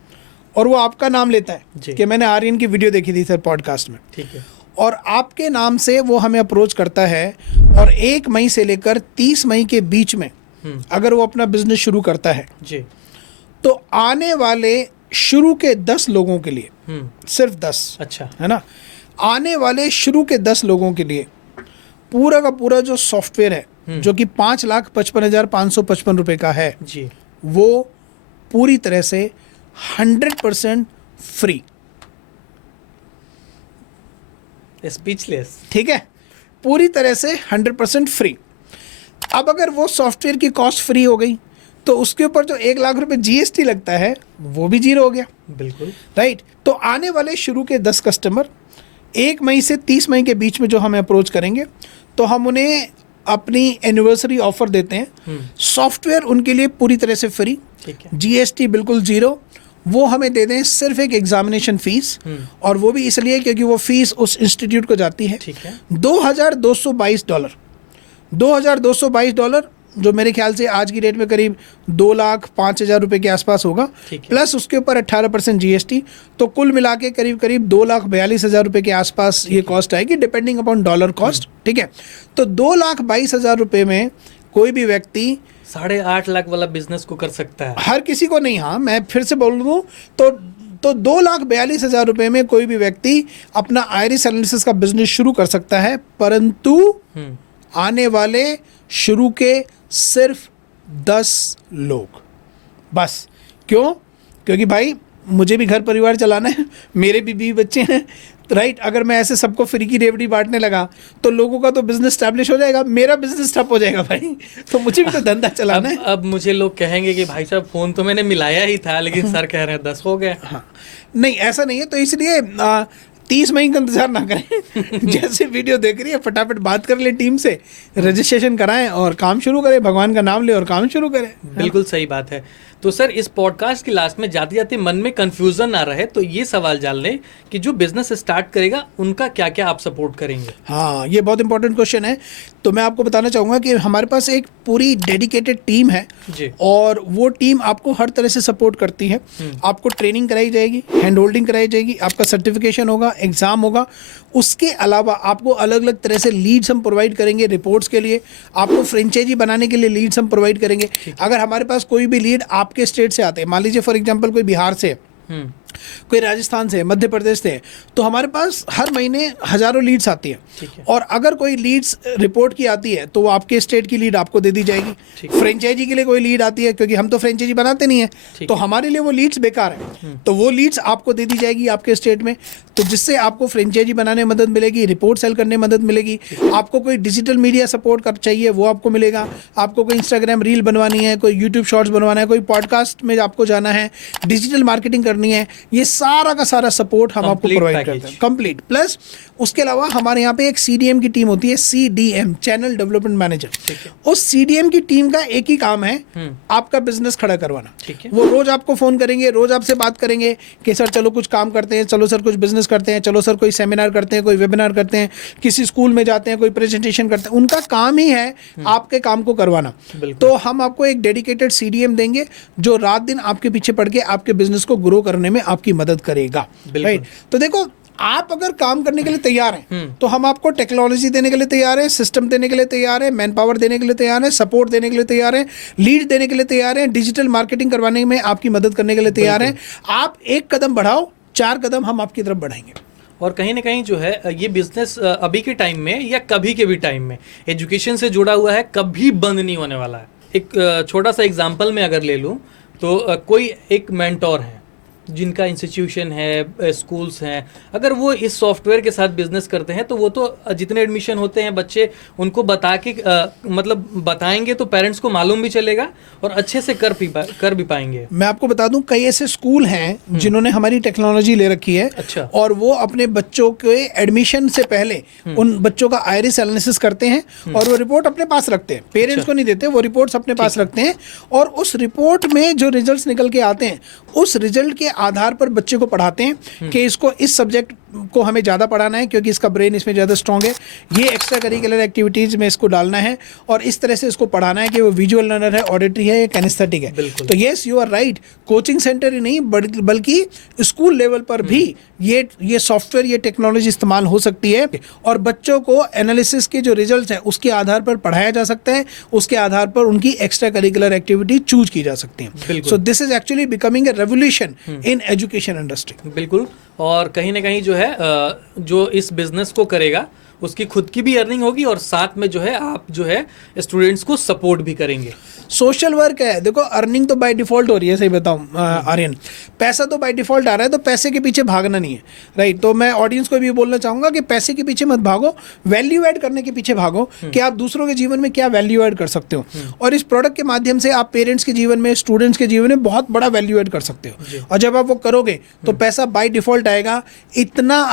और वो आपका नाम लेता है कि मैंने आर्यन की वीडियो देखी थी सर पॉडकास्ट में, ठीक है, और आपके नाम से वो हमें अप्रोच करता है, और 1 मई से लेकर 30 मई के बीच में अगर वो अपना बिजनेस शुरू करता है जी, तो आने वाले शुरू के 10 लोगों के लिए, सिर्फ 10, अच्छा है ना, आने वाले शुरू के 10 लोगों के लिए पूरा का पूरा जो सॉफ्टवेयर है, जो कि 5,55,555 रुपए का है जी, वो पूरी तरह से 100% फ्री। स्पीचलेस। ठीक है, पूरी तरह से 100% फ्री। अब अगर वो सॉफ्टवेयर की कॉस्ट फ्री हो गई, तो उसके ऊपर जो 1 लाख रुपए जीएसटी लगता है वो भी 0 हो गया। बिल्कुल, राइट। तो आने वाले शुरू के 10 कस्टमर 1 मई से 30 मई के बीच में जो हमें अप्रोच करेंगे, तो हम उन्हें अपनी एनिवर्सरी ऑफर देते हैं। सॉफ्टवेयर उनके लिए पूरी तरह से फ्री, जीएसटी बिल्कुल 0, वो हमें दे दें सिर्फ एक एग्जामिनेशन फीस, और वो भी इसलिए क्योंकि वो फीस उस इंस्टीट्यूट को जाती है। $2,222, $2,222, जो मेरे ख्याल से आज की डेट में करीब 2,05,000 रुपये के आसपास होगा, प्लस उसके ऊपर 18% जीएसटी, तो कुल मिला के करीब 2,42,000 रुपये के आसपास ये कॉस्ट आएगी, डिपेंडिंग अपॉन डॉलर कॉस्ट। ठीक है, तो 2,22,000 रुपये में कोई भी व्यक्ति 8.5 लाख वाला बिजनेस को कर सकता है। हर किसी को नहीं, हाँ मैं फिर से बोल दूँ तो 2,42,000 रुपये में कोई भी व्यक्ति अपना आयरिस एनालिसिस का बिजनेस शुरू कर सकता है, परंतु आने वाले शुरू के सिर्फ 10 लोग बस। क्यों? क्योंकि भाई मुझे भी घर परिवार चलाना है, मेरे भी बीवी बच्चे हैं, राइट। अगर मैं ऐसे सबको फ्री की रेवड़ी बांटने लगा तो लोगों का तो बिजनेस स्टैब्लिश हो जाएगा, मेरा बिजनेस ठप हो जाएगा भाई। तो मुझे भी तो धंधा चलाना है। अब मुझे लोग कहेंगे कि भाई साहब फ़ोन तो मैंने मिलाया ही था, लेकिन सर कह रहे हैं 10 हो गए। हाँ, नहीं ऐसा नहीं है। तो इसलिए 30 मई का इंतजार ना करें। जैसे वीडियो देख रही है फटाफट बात कर ले टीम से, रजिस्ट्रेशन कराएं और काम शुरू करें, भगवान का नाम ले और काम शुरू करें। बिल्कुल सही बात है। तो सर इस पॉडकास्ट की लास्ट में जाते जाते मन में कंफ्यूजन ना रहे तो ये सवाल जान लें कि जो बिजनेस स्टार्ट करेगा उनका क्या क्या आप सपोर्ट करेंगे। हाँ, ये बहुत इंपॉर्टेंट क्वेश्चन है। तो मैं आपको बताना चाहूँगा कि हमारे पास एक पूरी डेडिकेटेड टीम है जी। और वो टीम आपको हर तरह से सपोर्ट करती है। आपको ट्रेनिंग कराई जाएगी, हैंड होल्डिंग कराई जाएगी, आपका सर्टिफिकेशन होगा, एग्जाम होगा। उसके अलावा आपको अलग अलग तरह से लीड्स हम प्रोवाइड करेंगे रिपोर्ट्स के लिए, आपको फ्रेंचाइजी बनाने के लिए लीड्स हम प्रोवाइड करेंगे। अगर हमारे पास कोई भी लीड आपके स्टेट से आते हैं, मान लीजिए फॉर एग्जांपल कोई बिहार से, कोई राजस्थान से, मध्य प्रदेश से, तो हमारे पास हर महीने हजारों लीड्स आती हैं। और अगर कोई लीड्स रिपोर्ट की आती है तो वो आपके स्टेट की लीड आपको दे दी जाएगी। फ्रेंचाइजी के लिए कोई लीड आती है, क्योंकि हम तो फ्रेंचाइजी बनाते नहीं है, तो हमारे लिए वो लीड्स बेकार है, तो वो लीड्स आपको दे दी जाएगी आपके स्टेट में। तो जिससे आपको फ्रेंचाइजी बनाने में मदद मिलेगी, रिपोर्ट सेल करने में मदद मिलेगी। आपको कोई डिजिटल मीडिया सपोर्ट कर चाहिए वो आपको मिलेगा। आपको कोई इंस्टाग्राम रील बनवानी है, कोई यूट्यूब शॉर्ट्स बनवाना है, कोई पॉडकास्ट में आपको जाना है, डिजिटल मार्केटिंग करनी है, ये सारा का सारा सपोर्ट हम आपको प्रोवाइड करते हैं, कंप्लीट। प्लस उसके अलावा हमारे यहाँ पे एक CDM की टीम होती है, CDM चैनल डेवलपमेंट मैनेजर। उस CDM की टीम का एक ही काम है आपका बिजनेस खड़ा करवाना। वो रोज आपको फोन करेंगे, रोज आपसे बात करेंगे कि सर चलो कुछ काम करते हैं, चलो सर कुछ बिजनेस करते हैं, चलो सर कोई सेमिनार करते हैं, कोई वेबिनार करते हैं, किसी स्कूल में जाते हैं, कोई प्रेजेंटेशन करते हैं। उनका काम ही है आपके काम को करवाना। तो हम आपको एक डेडिकेटेड CDM देंगे जो रात दिन आपके पीछे पड़ के आपके बिजनेस को ग्रो करने में आपकी मदद करेगा, राइट। तो देखो, आप अगर काम करने के लिए तैयार हैं तो हम आपको टेक्नोलॉजी देने के लिए तैयार हैं, सिस्टम देने के लिए तैयार हैं, मैन पावर देने के लिए तैयार हैं, सपोर्ट देने के लिए तैयार हैं, लीड देने के लिए तैयार हैं, डिजिटल मार्केटिंग करवाने में आपकी मदद करने के लिए तैयार हैं। आप एक कदम बढ़ाओ, 4 कदम हम आपकी तरफ बढ़ाएंगे। और कहीं ना कहीं जो है ये बिजनेस अभी के टाइम में या कभी के भी टाइम में एजुकेशन से जुड़ा हुआ है, कभी बंद नहीं होने वाला है। एक छोटा सा एग्जांपल में अगर ले लूँ तो कोई एक मेंटोर है जिनका इंस्टीट्यूशन है, स्कूल्स हैं, अगर वो इस सॉफ्टवेयर के साथ बिजनेस करते हैं तो वो तो जितने एडमिशन होते हैं बच्चे उनको बता के मतलब बताएंगे तो पेरेंट्स को मालूम भी चलेगा और अच्छे से कर भी पाएंगे। मैं आपको बता दूं, कई ऐसे स्कूल हैं जिन्होंने हमारी टेक्नोलॉजी ले रखी है। अच्छा। और वो अपने बच्चों के एडमिशन से पहले उन बच्चों का आइरिस एनालिसिस करते हैं और वो रिपोर्ट अपने पास रखते हैं, पेरेंट्स को नहीं देते, वो रिपोर्ट्स अपने पास रखते हैं। और उस रिपोर्ट में जो रिजल्ट्स निकल के आते हैं उस रिजल्ट के आधार पर बच्चे को पढ़ाते हैं कि इसको इस सब्जेक्ट को हमें ज़्यादा पढ़ाना है क्योंकि इसका ब्रेन इसमें ज़्यादा स्ट्रॉन्ग है, ये एक्स्ट्रा करिकुलर एक्टिविटीज़ में इसको डालना है और इस तरह से इसको पढ़ाना है कि वो विजुअल लर्नर है, ऑडिटरी है या कैनेस्थेटिक है। तो yes, you are right, coaching centre ही नहीं बल्कि स्कूल लेवल पर भी ये सॉफ्टवेयर, ये टेक्नोलॉजी इस्तेमाल हो सकती है और बच्चों को एनालिसिस के जो रिजल्ट हैं उसके आधार पर पढ़ाया जा सकता है, उसके आधार पर उनकी एक्स्ट्रा करिकुलर एक्टिविटी चूज की जा सकती है। So this is actually becoming a revolution in education industry. बिल्कुल। और कहीं ना कहीं जो है जो इस बिजनेस को करेगा उसकी खुद की भी अर्निंग होगी और साथ में जो है आप जो है स्टूडेंट्स को सपोर्ट भी करेंगे। सोशल वर्क है, देखो अर्निंग तो बाय डिफॉल्ट हो रही है, सही बताऊं आर्यन, पैसा तो बाय डिफॉल्ट आ रहा है, तो पैसे के पीछे भागना नहीं है, राइट। तो मैं ऑडियंस को भी बोलना चाहूंगा कि पैसे के पीछे मत भागो, वैल्यू ऐड करने के पीछे भागो कि आप दूसरों के जीवन में क्या वैल्यू ऐड कर सकते हो और इस प्रोडक्ट के माध्यम से आप पेरेंट्स के जीवन में, स्टूडेंट्स के जीवन में बहुत बड़ा वैल्यू ऐड कर सकते हो। और जब आप वो करोगे तो पैसा बाय डिफॉल्ट आएगा, इतना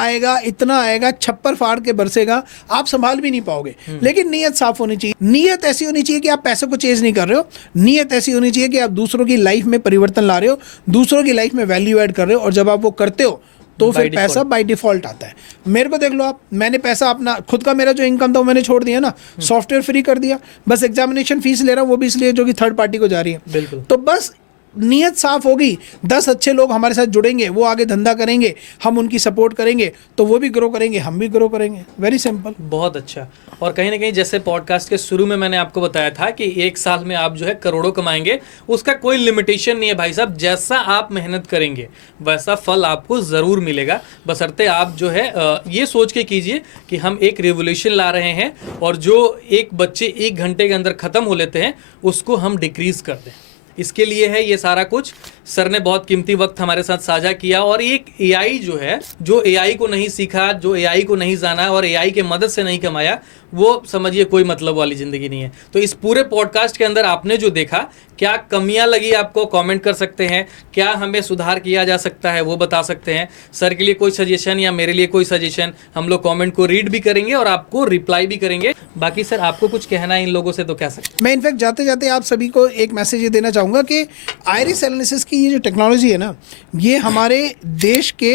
आएगा छप्पर फाड़ के बरसेगा, आप संभाल भी नहीं पाओगे। लेकिन नीयत साफ होनी चाहिए, नीयत ऐसी होनी चाहिए कि आप पैसे को चेज नहीं कर रहे हो, नीयत ऐसी होनी चाहिए कि आप दूसरों की लाइफ में परिवर्तन ला रहे हो, दूसरों की लाइफ में वैल्यू ऐड कर रहे हो और जब आप वो करते हो तो फिर पैसा बाय डिफॉल्ट आता है। मेरे को देख लो आप, मैंने पैसा अपना खुद का, मेरा जो इनकम था वो मैंने छोड़ दिया ना, सॉफ्टवेयर फ्री कर दिया, बस एग्जामिनेशन फीस ले रहा हूँ वो भी इसलिए जो कि थर्ड पार्टी को जा रही है। तो बस नीयत साफ होगी, 10 अच्छे लोग हमारे साथ जुड़ेंगे, वो आगे धंधा करेंगे, हम उनकी सपोर्ट करेंगे तो वो भी ग्रो करेंगे, हम भी ग्रो करेंगे। Very simple. बहुत अच्छा। और कहीं ना कहीं जैसे पॉडकास्ट के शुरू में मैंने आपको बताया था कि 1 साल में आप जो है करोड़ों कमाएंगे, उसका कोई लिमिटेशन नहीं है भाई साहब। जैसा आप मेहनत करेंगे वैसा फल आपको ज़रूर मिलेगा, बशर्ते आप जो है ये सोच के कीजिए कि हम एक रिवोल्यूशन ला रहे हैं और जो एक बच्चे 1 घंटे के अंदर ख़त्म हो लेते हैं उसको हम डिक्रीज़ कर दें। इसके लिए है ये सारा कुछ। सर ने बहुत कीमती वक्त हमारे साथ साझा किया और एक एआई जो है, जो एआई को नहीं सीखा, जो एआई को नहीं जाना और एआई के मदद से नहीं कमाया, वो समझिए कोई मतलब वाली ज़िंदगी नहीं है। तो इस पूरे पॉडकास्ट के अंदर आपने जो देखा, क्या कमियां लगी आपको कमेंट कर सकते हैं, क्या हमें सुधार किया जा सकता है वो बता सकते हैं। सर के लिए कोई सजेशन या मेरे लिए कोई सजेशन, हम लोग कमेंट को रीड भी करेंगे और आपको रिप्लाई भी करेंगे। बाकी सर आपको कुछ कहना है इन लोगों से तो कह सकते। मैं इनफैक्ट जाते जाते आप सभी को एक मैसेज ये देना चाहूँगा कि आइरिस एनालिसिस की ये जो टेक्नोलॉजी है ना, ये हमारे देश के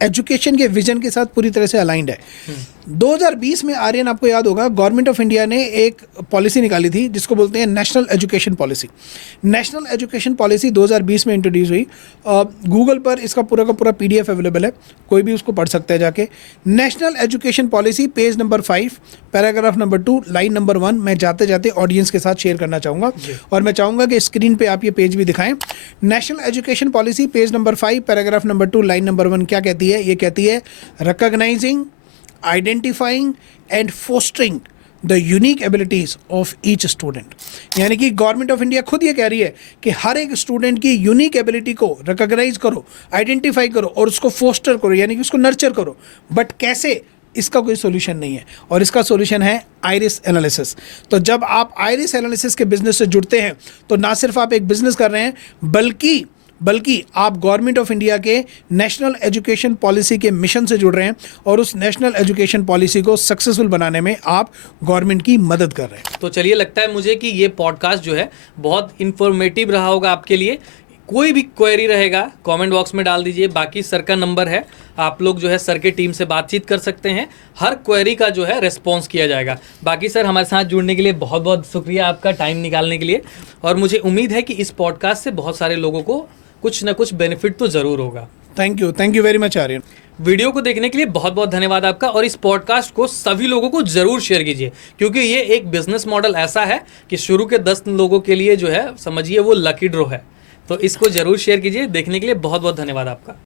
एजुकेशन के विजन के साथ पूरी तरह से अलाइंड है। 2020 में आर्यन, आपको याद होगा, गवर्नमेंट ऑफ इंडिया ने एक पॉलिसी निकाली थी जिसको बोलते हैं national education policy. National education policy 2020 में इंट्रोड्यूस हुई। गूगल पर इसका पूरा का पूरा PDF अवेलेबल है, कोई भी उसको पढ़ सकता है जाके। National education policy, page number 5, paragraph number 2, line number 1 मैं जाते जाते ऑडियंस के साथ शेयर करना चाहूँगा और मैं चाहूँगा कि स्क्रीन पे आप ये पेज भी दिखाएं। National education policy, page number 5, paragraph number 2, line number 1 क्या कहती है? ये कहती है recognising, identifying and fostering the unique abilities of each student. यानी कि गवर्नमेंट ऑफ इंडिया खुद ये कह रही है कि हर एक स्टूडेंट की यूनिक एबिलिटी को रिकॉग्नाइज करो, आइडेंटिफाई करो और उसको फोस्टर करो, यानी कि उसको नर्चर करो। बट कैसे, इसका कोई सोल्यूशन नहीं है और इसका सोल्यूशन है आइरिस एनालिसिस। तो जब आप आइरिस एनालिसिस के बिजनेस से जुड़ते हैं तो ना सिर्फ आप एक बिजनेस कर रहे हैं, बल्कि आप गवर्नमेंट ऑफ इंडिया के नेशनल एजुकेशन पॉलिसी के मिशन से जुड़ रहे हैं और उस नेशनल एजुकेशन पॉलिसी को सक्सेसफुल बनाने में आप गवर्नमेंट की मदद कर रहे हैं। तो चलिए, लगता है मुझे कि ये पॉडकास्ट जो है बहुत इन्फॉर्मेटिव रहा होगा आपके लिए। कोई भी क्वेरी रहेगा कमेंट बॉक्स में डाल दीजिए। बाकी सर का नंबर है, आप लोग जो है सर के टीम से बातचीत कर सकते हैं। हर क्वेरी का जो है रिस्पॉन्स किया जाएगा। बाकी सर, हमारे साथ जुड़ने के लिए बहुत बहुत शुक्रिया आपका, टाइम निकालने के लिए। और मुझे उम्मीद है कि इस पॉडकास्ट से बहुत सारे लोगों को कुछ ना कुछ बेनिफिट तो ज़रूर होगा। Thank you very much Aryan. Video को देखने के लिए बहुत बहुत धन्यवाद आपका और इस पॉडकास्ट को सभी लोगों को जरूर शेयर कीजिए, क्योंकि ये एक बिजनेस मॉडल ऐसा है कि शुरू के 10 लोगों के लिए जो है समझिए वो लकी ड्रॉ है। तो इसको जरूर शेयर कीजिए। देखने के लिए बहुत बहुत धन्यवाद आपका।